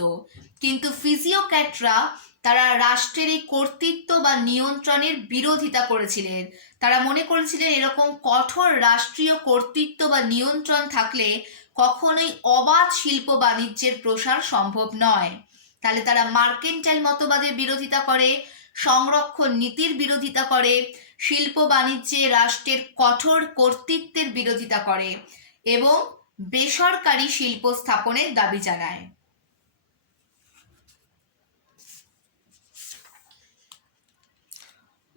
কিন্তু ফিজিওক্র্যাটরা তারা রাষ্ট্রের এই কর্তৃত্ব বা নিয়ন্ত্রণের বিরোধিতা করেছিলেন। তারা মনে করেছিলেন এরকম কঠোর রাষ্ট্রীয় কর্তৃত্ব বা নিয়ন্ত্রণ থাকলে কখনোই অবাধ শিল্প বাণিজ্যের প্রসার সম্ভব নয়। তাহলে তারা মার্কেন্টাইল মতবাদের বিরোধিতা করে, সংরক্ষণ নীতির বিরোধিতা করে, শিল্প বাণিজ্যে রাষ্ট্রের কঠোর কর্তৃত্বের বিরোধিতা করে এবং বেসরকারি শিল্প স্থাপনের দাবি জানায়।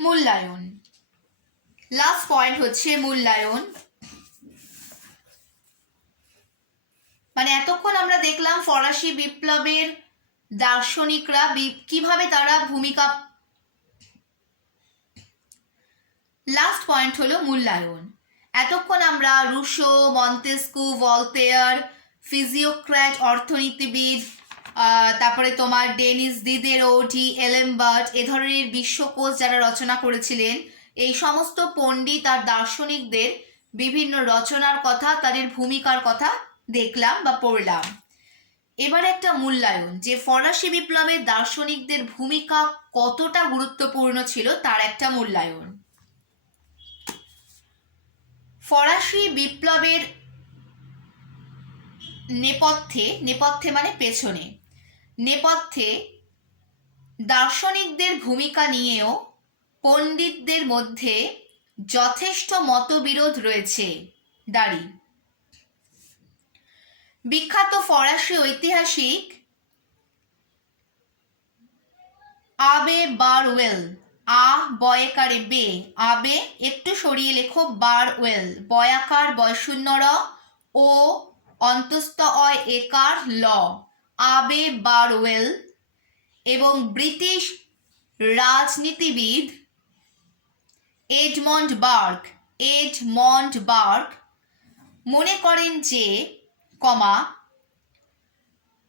মূল্যায়ন, লাস্ট পয়েন্ট হচ্ছে মূল্যায়ন। মানে এতক্ষণ আমরা দেখলাম ফরাসি বিপ্লবের দার্শনিকরা কিভাবে তারা ভূমিকা। লাস্ট পয়েন্ট হলো মূল্যায়ন। এতক্ষণ আমরা রুশো, মন্তেস্কু, ভলতেয়ার, ফিজিওক্র্যাট অর্থনীতিবিদ, তারপরে তোমার ডেনিস দিদেরোট, এলেমবার্ট, এ ধরনের বিশ্বকোষ যারা রচনা করেছিলেন, এই সমস্ত পণ্ডিত আর দার্শনিকদের বিভিন্ন রচনার কথা, তাদের ভূমিকার কথা দেখলাম বা পড়লাম। এবার একটা মূল্যায়ন, যে ফরাসি বিপ্লবের দার্শনিকদের ভূমিকা কতটা গুরুত্বপূর্ণ ছিল তার একটা মূল্যায়ন। ফরাসি বিপ্লবের নেপথ্যে মানে পেছনে, নেপথ্যে দার্শনিকদের ভূমিকা নিয়েও পণ্ডিতদের মধ্যে যথেষ্ট মতবিরোধ রয়েছে। দাঁড়ি বিখ্যাত ফরাসি ঐতিহাসিক আবে বারওয়েল, বয়কারে বে, আবে একটু সরিয়ে লেখো বারওয়েল, বয়াকার বয়শূন্যর ও অন্তস্থ অয় একার ল, আবে বারওয়েল এবং ব্রিটিশ রাজনীতিবিদ এডমন্ড বার্গ মনে করেন যে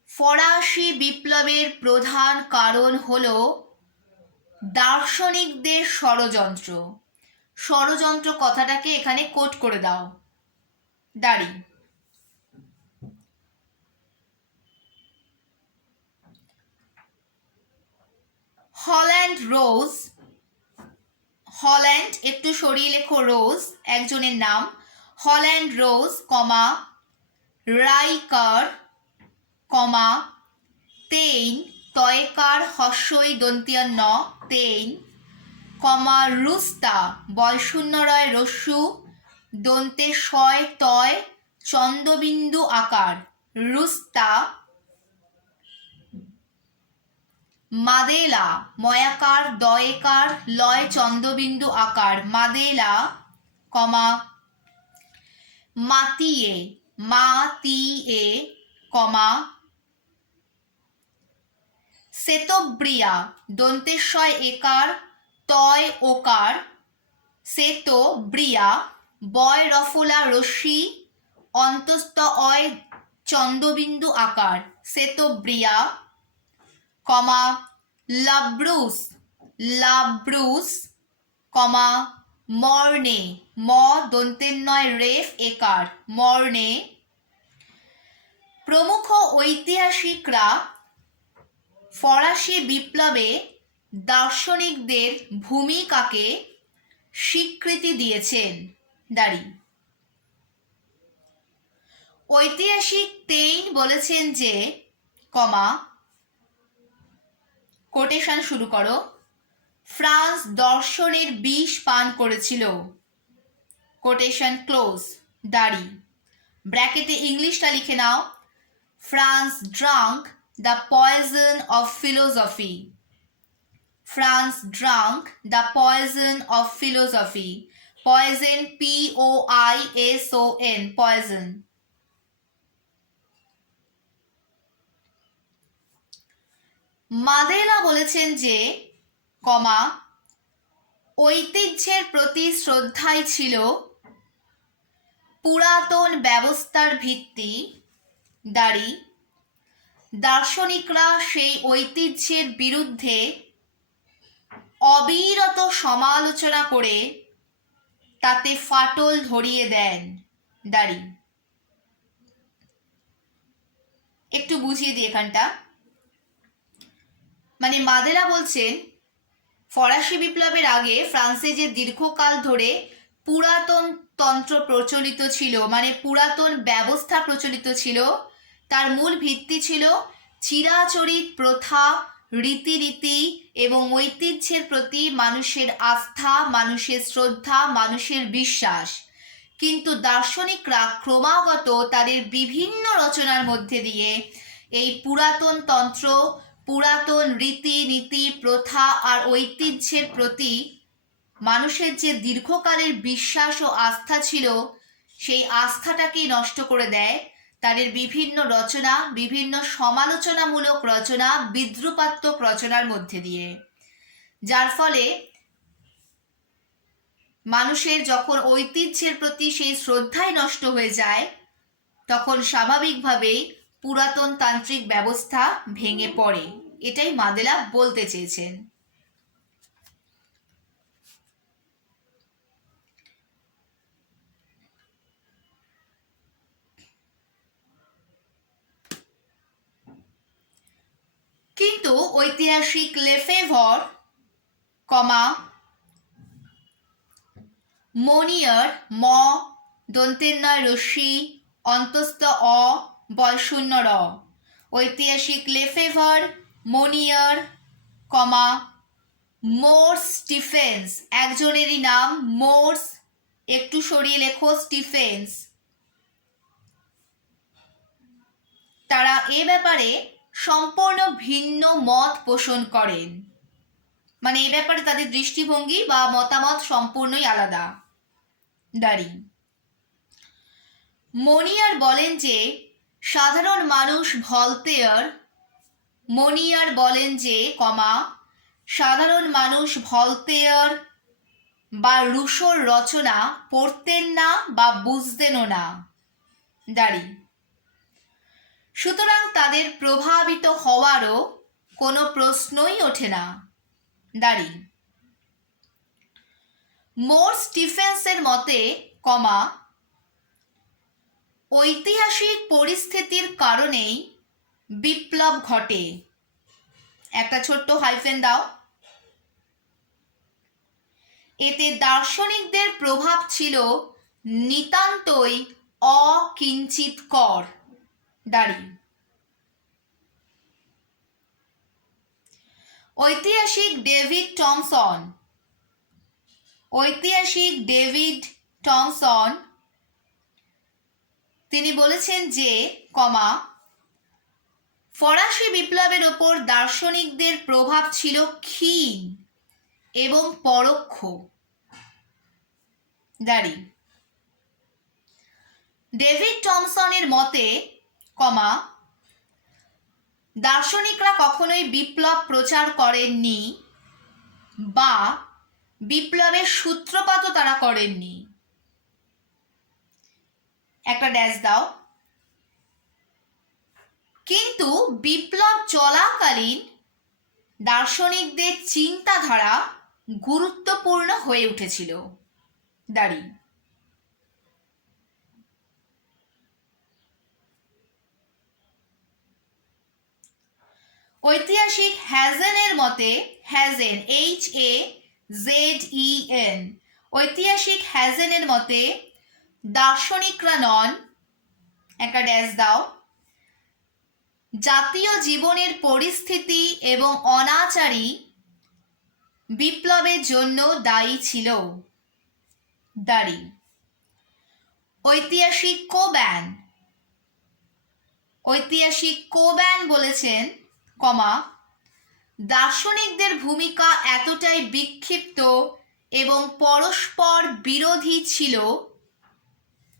ফরাসি বিপ্লবের প্রধান কারণ হলো দার্শনিকদের ষড়যন্ত্র কথাটাকে এখানে কোট করে দাও। দাঁড়ি হল্যান্ড একটু সরিয়ে লেখো রোজ একজনের নাম, হল্যান্ড রোজ, রাইকার, তেইন, তয়কার হস্যই দন্তিয়া ন, তেইন, রুস্তা, বয়শূন্য রয় রস্যু, দন্তে শয় তয় চন্দ্রবিন্দু আকার, রুস্তা, মাদেলা, ময়াকার দয়েকার লয় চন্দ্রবিন্দু আকার, মাদেলা, মাতিয়ে, সেতোব্রিয়া, দন্তেশ্বয় একার তয় ওকার, সেতোব্রিয়া, বয় রফলা রশ্মি অন্তস্থ অয় চন্দ্রবিন্দু আকার, সেতোব্রিয়া, লাব্রুস, মর্নে, দন্তেন্নয় রেফ একার, মর্নে প্রমুখ ঐতিহাসিকরা ফরাসি বিপ্লবে দার্শনিকদের ভূমিকাকে স্বীকৃতি দিয়েছেন। দাঁড়ি ঐতিহাসিক তেইন বলেছেন যে কোটেশন শুরু করো, ফ্রান্স দর্শনের বিষ পান করেছিল, কোটেশন ক্লোজ। দাঁড়ি ব্র্যাকেটে ইংলিশটা লিখে নাও, France drank the poison of philosophy, France drank the poison of philosophy, poison POISON, poison. মাদেলা বলেছেন যে ঐতিহ্যের প্রতি শ্রদ্ধাই ছিল পুরাতন ব্যবস্থার ভিত্তি। দাঁড়ি দার্শনিকরা সেই ঐতিহ্যের বিরুদ্ধে অবিরত সমালোচনা করে তাতে ফাটল ধরিয়ে দেন। দাঁড়ি একটু বুঝিয়ে দিই এখানটা। মানে মাদেলা বলছেন ফরাসি বিপ্লবের আগে ফ্রান্সে যে দীর্ঘকাল ধরে পুরাতন তন্ত্র প্রচলিত ছিল, মানে পুরাতন ব্যবস্থা প্রচলিত ছিল, তার মূল ভিত্তি ছিল চিরাচরিত প্রথা, রীতিনীতি এবং ঐতিহ্যের প্রতি মানুষের আস্থা, মানুষের শ্রদ্ধা, মানুষের বিশ্বাস। কিন্তু দার্শনিকরা ক্রমাগত তাদের বিভিন্ন রচনার মধ্যে দিয়ে এই পুরাতন তন্ত্র, পুরাতন রীতিনীতি, প্রথা আর ঐতিহ্যের প্রতি মানুষের যে দীর্ঘকালের বিশ্বাস ও আস্থা ছিল, সেই আস্থাটাকেই নষ্ট করে দেয় তাদের বিভিন্ন রচনা, বিভিন্ন সমালোচনামূলক রচনা, বিদ্রুপাত্মক রচনার মধ্যে দিয়ে। যার ফলে মানুষের যখন ঐতিহ্যের প্রতি সেই শ্রদ্ধাই নষ্ট হয়ে যায়, তখন স্বাভাবিকভাবেই পুরাতন তান্ত্রিক ব্যবস্থা ভেঙে পড়ে। এটাই মাদেলা বলতে চেয়েছেন। কিন্তু ঐতিহাসিক লেফেভর, মনিয়ার, ম দন্তের নয় রশ্মি অন্তস্থ অ বয়শূন্য র, ঐতিহাসিক লেফেভর, মনিয়ার, মোর্স স্টিফেন্স, একজনেরই নাম মোর্স, একটু সরিয়ে লেখো স্টিফেন্স, তারা এ ব্যাপারে সম্পূর্ণ ভিন্ন মত পোষণ করেন। মানে এ ব্যাপারে তাদের দৃষ্টিভঙ্গি বা মতামত সম্পূর্ণই আলাদা। দাঁড়ি মনিয়ার বলেন যে সাধারণ মানুষ মনিয়ার বলেন যে সাধারণ মানুষ ভলতেয়ার বা রুশোর রচনা পড়তেন না বা বুঝতেনও না। দাঁড়ি সুতরাং তাদের প্রভাবিত হওয়ারও কোনো প্রশ্নই ওঠে না। দাঁড়ি মোর স্টিফেন্সের মতে, ঐতিহাসিক পরিস্থিতির কারণেই বিপ্লব ঘটে। একটা ছোট্ট হাইফেন দাও। এতে দার্শনিকদের প্রভাব ছিল নিতান্তই অকিঞ্চিৎকর। দাঁড়ি ঐতিহাসিক ডেভিড টমসন তিনি বলেছেন যে ফরাসি বিপ্লবের ওপর দার্শনিকদের প্রভাব ছিল ক্ষীণ এবং পরোক্ষ। দাঁড়ি ডেভিড টমসনের মতে, দার্শনিকরা কখনোই বিপ্লব প্রচার করেননি বা বিপ্লবের সূত্রপাতও তারা করেননি। একটা ড্যাশ দাও। কিন্তু বিপ্লব চলাকালীন দার্শনিকদের চিন্তাধারা গুরুত্বপূর্ণ হয়ে উঠেছিল। দাঁড়ি ঐতিহাসিক হ্যাজেনের মতে, HAZEN, ঐতিহাসিক হ্যাজেনের মতে দার্শনিকরা নন, একটা ড্যাশ দাও, জাতীয় জীবনের পরিস্থিতি এবং অনাচারী বিপ্লবের জন্য দায়ী ছিল। দাঁড়ি ঐতিহাসিক কোব্যান বলেছেন, দার্শনিকদের ভূমিকা এতটাই বিক্ষিপ্ত এবং পরস্পর বিরোধী ছিল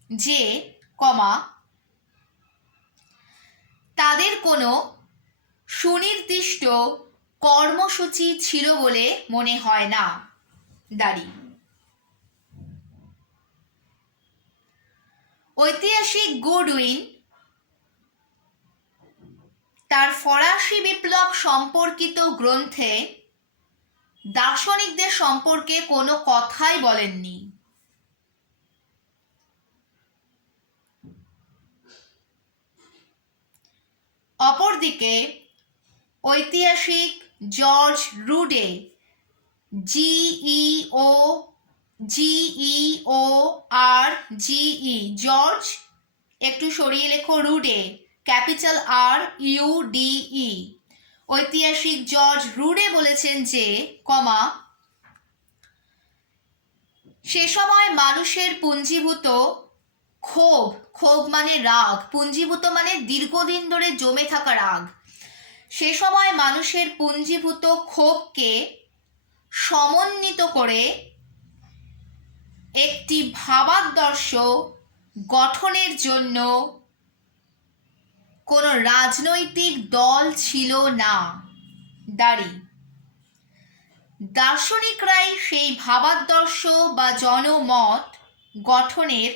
যে, তাদের কোনো সুনির্দিষ্ট কর্মসূচি ছিল বলে মনে হয় না। দাঁড়ি ঐতিহাসিক গুডউইন তার ফরাসি বিপ্লব সম্পর্কিত গ্রন্থে দার্শনিকদের সম্পর্কে কোনো কথাই বলেননি। অপরদিকে ঐতিহাসিক জর্জ রুডে, জিইও জিইও আর জিই, জর্জ একটু সরিয়ে লেখো, রুডে ক্যাপিটাল আর ইউডিই, ঐতিহাসিক জর্জ রুডে বলেছেন যে সে সময় মানুষের পুঞ্জীভূত ক্ষোভ, ক্ষোভ মানে রাগ, পুঞ্জীভূত মানে দীর্ঘদিন ধরে জমে থাকা রাগ, সে সময় মানুষের পুঞ্জীভূত ক্ষোভকে সমন্বিত করে একটি ভাবাদর্শ গঠনের জন্য কোনো রাজনৈতিক দল ছিল না। দাঁড়ি, দার্শনিকরাই সেই ভাবাদর্শ বা জনমত গঠনের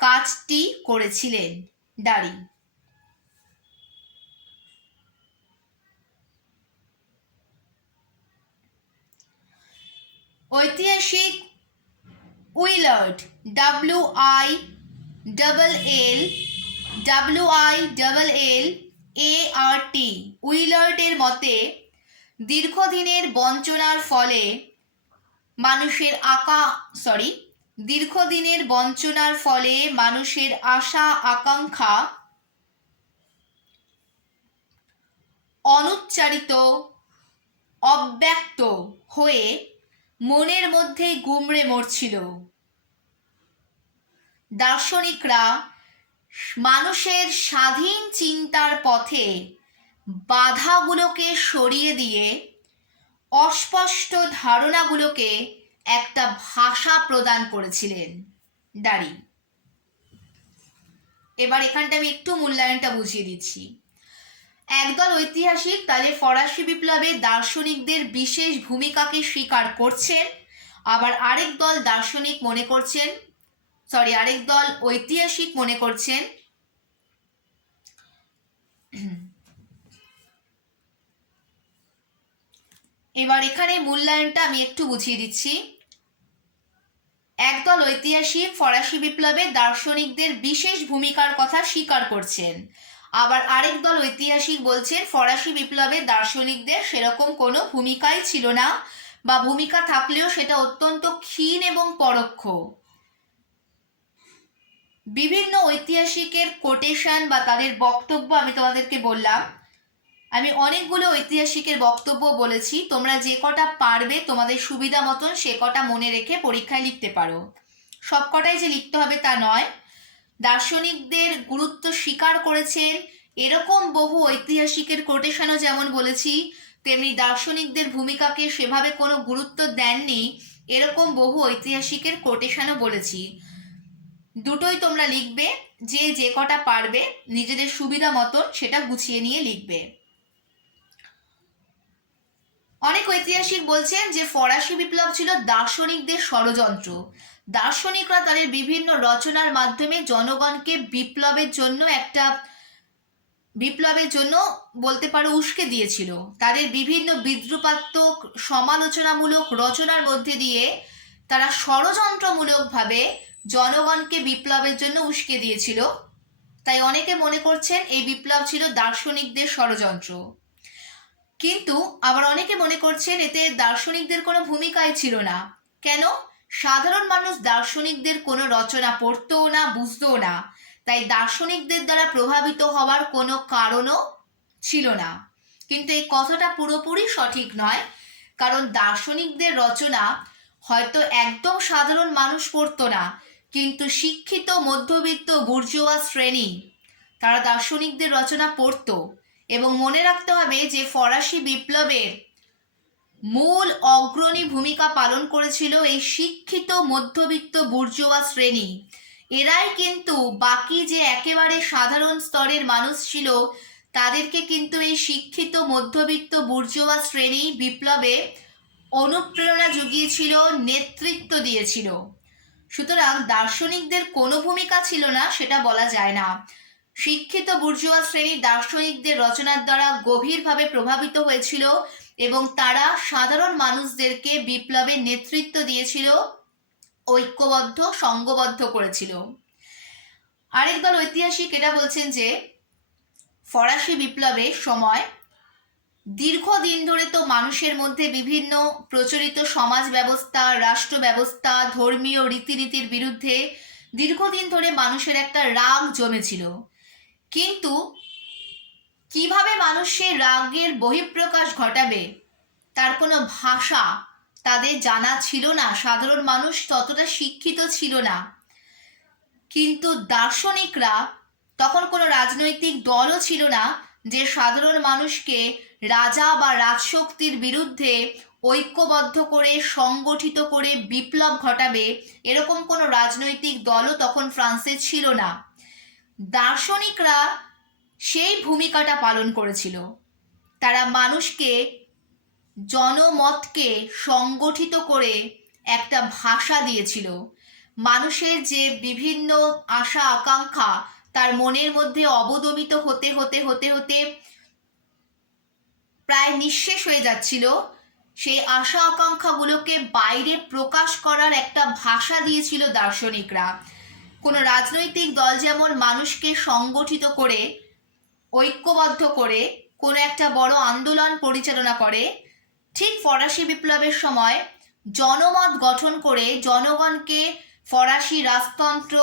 কাজটি করেছিলেন। দাঁড়ি, ঐতিহাসিক উইলার্ড, WILLART, উইলার্ডের মতে দীর্ঘদিনের বঞ্চনার ফলে মানুষের আশা আকাঙ্ক্ষা অনুচ্চারিত অব্যক্ত হয়ে মনের মধ্যে গুমড়ে মরছিল। দার্শনিকরা মানুষের স্বাধীন চিন্তার পথে বাধাগুলোকে সরিয়ে দিয়ে অস্পষ্ট ধারণাগুলোকে একটা ভাষা প্রদান করেছিলেন। দাঁড়ি, এবার এখানটা আমি একটু মূল্যায়নটা বুঝিয়ে দিচ্ছি। একদল ঐতিহাসিক তাদের ফরাসি বিপ্লবে দার্শনিকদের বিশেষ ভূমিকাকে স্বীকার করছেন, আবার আরেক দল ঐতিহাসিক মনে করছেন এবার এখানে মূল্যায়নটা আমি একটু বুঝিয়ে দিচ্ছি। একদল ঐতিহাসিক ফরাসি বিপ্লবে দার্শনিকদের বিশেষ ভূমিকার কথা স্বীকার করছেন, আবার আরেক দল ঐতিহাসিক বলছেন ফরাসি বিপ্লবে দার্শনিকদের সেরকম কোনো ভূমিকাই ছিল না, বা ভূমিকা থাকলেও সেটা অত্যন্ত ক্ষীণ এবং পরোক্ষ। বিভিন্ন ঐতিহাসিকের কোটেশন বা তাদের বক্তব্য আমি তোমাদেরকে বললাম, আমি অনেকগুলো ঐতিহাসিকের বক্তব্য বলেছি, তোমরা যে কটা পারবে তোমাদের সুবিধা মতন সে কটা মনে রেখে পরীক্ষায় লিখতে পারো, সব কটাই যে লিখতে হবে তা নয়। দার্শনিকদের গুরুত্ব স্বীকার করেছেন এরকম বহু ঐতিহাসিকের কোটেশনও যেমন বলেছি, তেমনি দার্শনিকদের ভূমিকাকে সেভাবে কোনো গুরুত্ব দেননি এরকম বহু ঐতিহাসিকের কোটেশনও বলেছি। দুটোই তোমরা লিখবে, যে কটা পারবে নিজেদের সুবিধা মতন সেটা গুছিয়ে নিয়ে লিখবে। অনেক ঐতিহাসিক বলছেন যে ফরাসি বিপ্লব ছিল দার্শনিকদের ষড়যন্ত্র। দার্শনিকরা তাদের বিভিন্ন রচনার মাধ্যমে জনগণকে বিপ্লবের জন্য বলতে পারো উস্কে দিয়েছিল। তাদের বিভিন্ন বিদ্রুপাত্মক সমালোচনামূলক রচনার মধ্যে দিয়ে তারা ষড়যন্ত্রমূলকভাবে জনগণকে বিপ্লবের জন্য উস্কে দিয়েছিল। তাই অনেকে মনে করছেন এই বিপ্লব ছিল দার্শনিকদের ষড়যন্ত্র, কিন্তু আবার অনেকে মনে করছেন এতে দার্শনিকদের কোনো ভূমিকাই ছিল না। কেন? সাধারণ মানুষ দার্শনিকদের কোনো রচনা পড়তও না, বুঝতও না, তাই দার্শনিকদের দ্বারা প্রভাবিত হওয়ার কোনো কারণও ছিল না। কিন্তু এই কথাটা পুরোপুরি সঠিক নয়, কারণ দার্শনিকদের রচনা হয়তো একদম সাধারণ মানুষ পড়তো না, কিন্তু শিক্ষিত মধ্যবিত্ত বুর্জোয়া শ্রেণী তারা দার্শনিকদের রচনা পড়তো। এবং মনে রাখতে হবে যে ফরাসি বিপ্লবের মূল অগ্রণী ভূমিকা পালন করেছিল এই শিক্ষিত মধ্যবিত্ত বুর্জোয়া শ্রেণী। এরাই কিন্তু বাকি যে একেবারে সাধারণ স্তরের মানুষ ছিল তাদেরকে কিন্তু এই শিক্ষিত মধ্যবিত্ত বুর্জোয়া শ্রেণী বিপ্লবে অনুপ্রেরণা জুগিয়েছিল, নেতৃত্ব দিয়েছিল। সুতরাং দার্শনিকদের কোনো ভূমিকা ছিল না সেটা বলা যায় না। শিক্ষিত বুর্জোয়া শ্রেণী দার্শনিকদের রচনার দ্বারা গভীরভাবে প্রভাবিত হয়েছিল এবং তারা সাধারণ মানুষদেরকে বিপ্লবের নেতৃত্ব দিয়েছিল, ঐক্যবদ্ধ সংঘবদ্ধ করেছিল। আরেক দল ঐতিহাসিক এটা বলছেন যে ফরাসি বিপ্লবের সময় দীর্ঘদিন ধরে তো মানুষের মধ্যে বিভিন্ন প্রচলিত সমাজ ব্যবস্থা, রাষ্ট্র ব্যবস্থা, ধর্মীয় রীতিনীতির বিরুদ্ধে দীর্ঘদিন ধরে মানুষের একটা রাগ জমেছিল। কিন্তু কিভাবে মানুষের রাগের বহিঃপ্রকাশ ঘটাবে তার কোনো ভাষা তাদের জানা ছিল না, সাধারণ মানুষ ততটা শিক্ষিত ছিল না। কিন্তু দার্শনিকরা, তখন কোনো রাজনৈতিক দলও ছিল না যে সাধারণ মানুষকে রাজা বা রাজশক্তির বিরুদ্ধে ঐক্যবদ্ধ করে সংগঠিত করে বিপ্লব ঘটাবে, এরকম কোনো রাজনৈতিক দলও তখন ফ্রান্সে ছিল না। দার্শনিকরা সেই ভূমিকাটা পালন করেছিল। তারা মানুষকে, জনমতকে সংগঠিত করে একটা ভাষা দিয়েছিল। মানুষের যে বিভিন্ন আশা আকাঙ্ক্ষা তার মনের মধ্যে অবদমিত হতে হতে হতে হতে প্রায় নিঃশেষ হয়ে যাচ্ছিল, সেই আশা আকাঙ্ক্ষাগুলোকে বাইরে প্রকাশ করার একটা ভাষা দিয়েছিল দার্শনিকরা। কোনো রাজনৈতিক দল যেমন মানুষকে সংগঠিত করে ঐক্যবদ্ধ করে কোনো একটা বড় আন্দোলন পরিচালনা করে, ঠিক ফরাসি বিপ্লবের সময় জনমত গঠন করে জনগণকে ফরাসি রাজতন্ত্র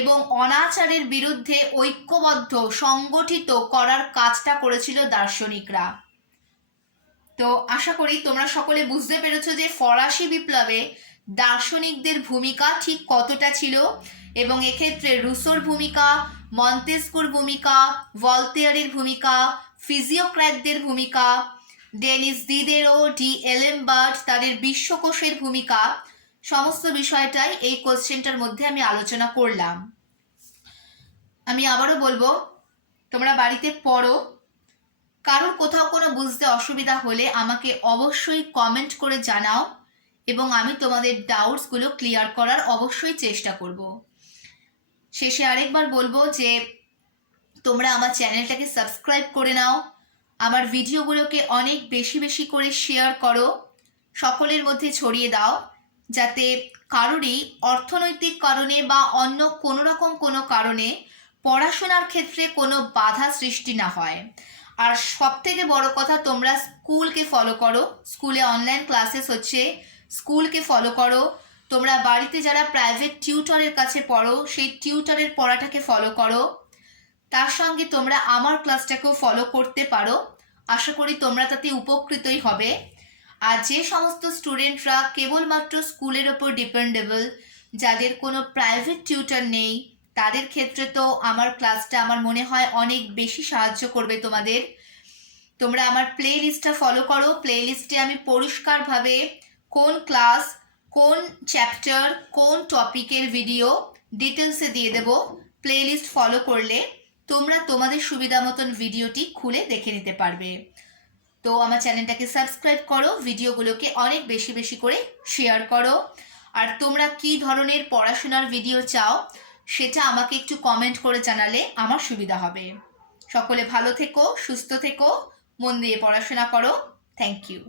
এবং অনাচারের বিরুদ্ধে ঐক্যবদ্ধ সংগঠিত করার কাজটা করেছিল দার্শনিকরা। তো আশা করি তোমরা সকলে বুঝতে পেরেছো যে ফরাসি বিপ্লবে দার্শনিকদের ভূমিকা ঠিক কতটা ছিল, এবং এক্ষেত্রে রুসোর ভূমিকা, মন্তেস্কুর ভূমিকা, ভলতেয়ারের ভূমিকা, ফিজিওক্র্যাটদের ভূমিকা, ডেনিস দিদেরো, ডি এলেমবার্ট তাদের বিশ্বকোষের ভূমিকা, সমস্ত বিষয়টাই এই কোশ্চেনটার মধ্যে আমি আলোচনা করলাম। আমি আবারও বলবো, তোমরা বাড়িতে পড়ো। কারোর কোথাও কোনো বুঝতে অসুবিধা হলে আমাকে অবশ্যই কমেন্ট করে জানাও, এবং আমি তোমাদের ডাউটসগুলো ক্লিয়ার করার অবশ্যই চেষ্টা করব। শেষে আরেকবার বলবো যে তোমরা আমার চ্যানেলটাকে সাবস্ক্রাইব করে নাও, আমার ভিডিওগুলোকে অনেক বেশি বেশি করে শেয়ার করো, সকলের মধ্যে ছড়িয়ে দাও, যাতে কারোরই অর্থনৈতিক কারণে বা অন্য কোনো রকম কোনো কারণে পড়াশোনার ক্ষেত্রে কোনো বাধা সৃষ্টি না হয়। আর সব থেকে বড় কথা, তোমরা স্কুলকে ফলো করো। স্কুলে অনলাইন ক্লাসেস হচ্ছে, স্কুলকে ফলো করো। তোমরা বাড়িতে যারা প্রাইভেট টিউটরের কাছে পড়ো, সেই টিউটরের পড়াটাকে ফলো করো। তার সঙ্গে তোমরা আমার ক্লাসটাকেও ফলো করতে পারো। আশা করি তোমরা তাতে উপকৃতই হবে। আর যে সমস্ত স্টুডেন্টরা কেবলমাত্র স্কুলের ওপর ডিপেন্ডেবল, যাদের কোনো প্রাইভেট টিউটর নেই, তাদের ক্ষেত্রে তো আমার ক্লাসটা আমার মনে হয় অনেক বেশি সাহায্য করবে তোমাদের। তোমরা আমার প্লে লিস্টটা ফলো করো। প্লে লিস্টে আমি পরিষ্কারভাবে কোন ক্লাস, কোন চ্যাপ্টার, কোন টপিকের ভিডিও ডিটেলসে দিয়ে দেবো। প্লে লিস্ট ফলো করলে তোমরা তোমাদের সুবিধা মতন ভিডিওটি খুলে দেখে নিতে পারবে। তো আমার চ্যানেলটাকে সাবস্ক্রাইব করো, ভিডিওগুলোকে অনেক বেশি বেশি করে শেয়ার করো। আর তোমরা কি ধরনের পড়াশোনার ভিডিও চাও সেটা আমাকে একটু কমেন্ট করে জানালে আমার সুবিধা হবে। সকলে ভালো থেকো, সুস্থ থেকো, মন দিয়ে পড়াশোনা করো। Thank you.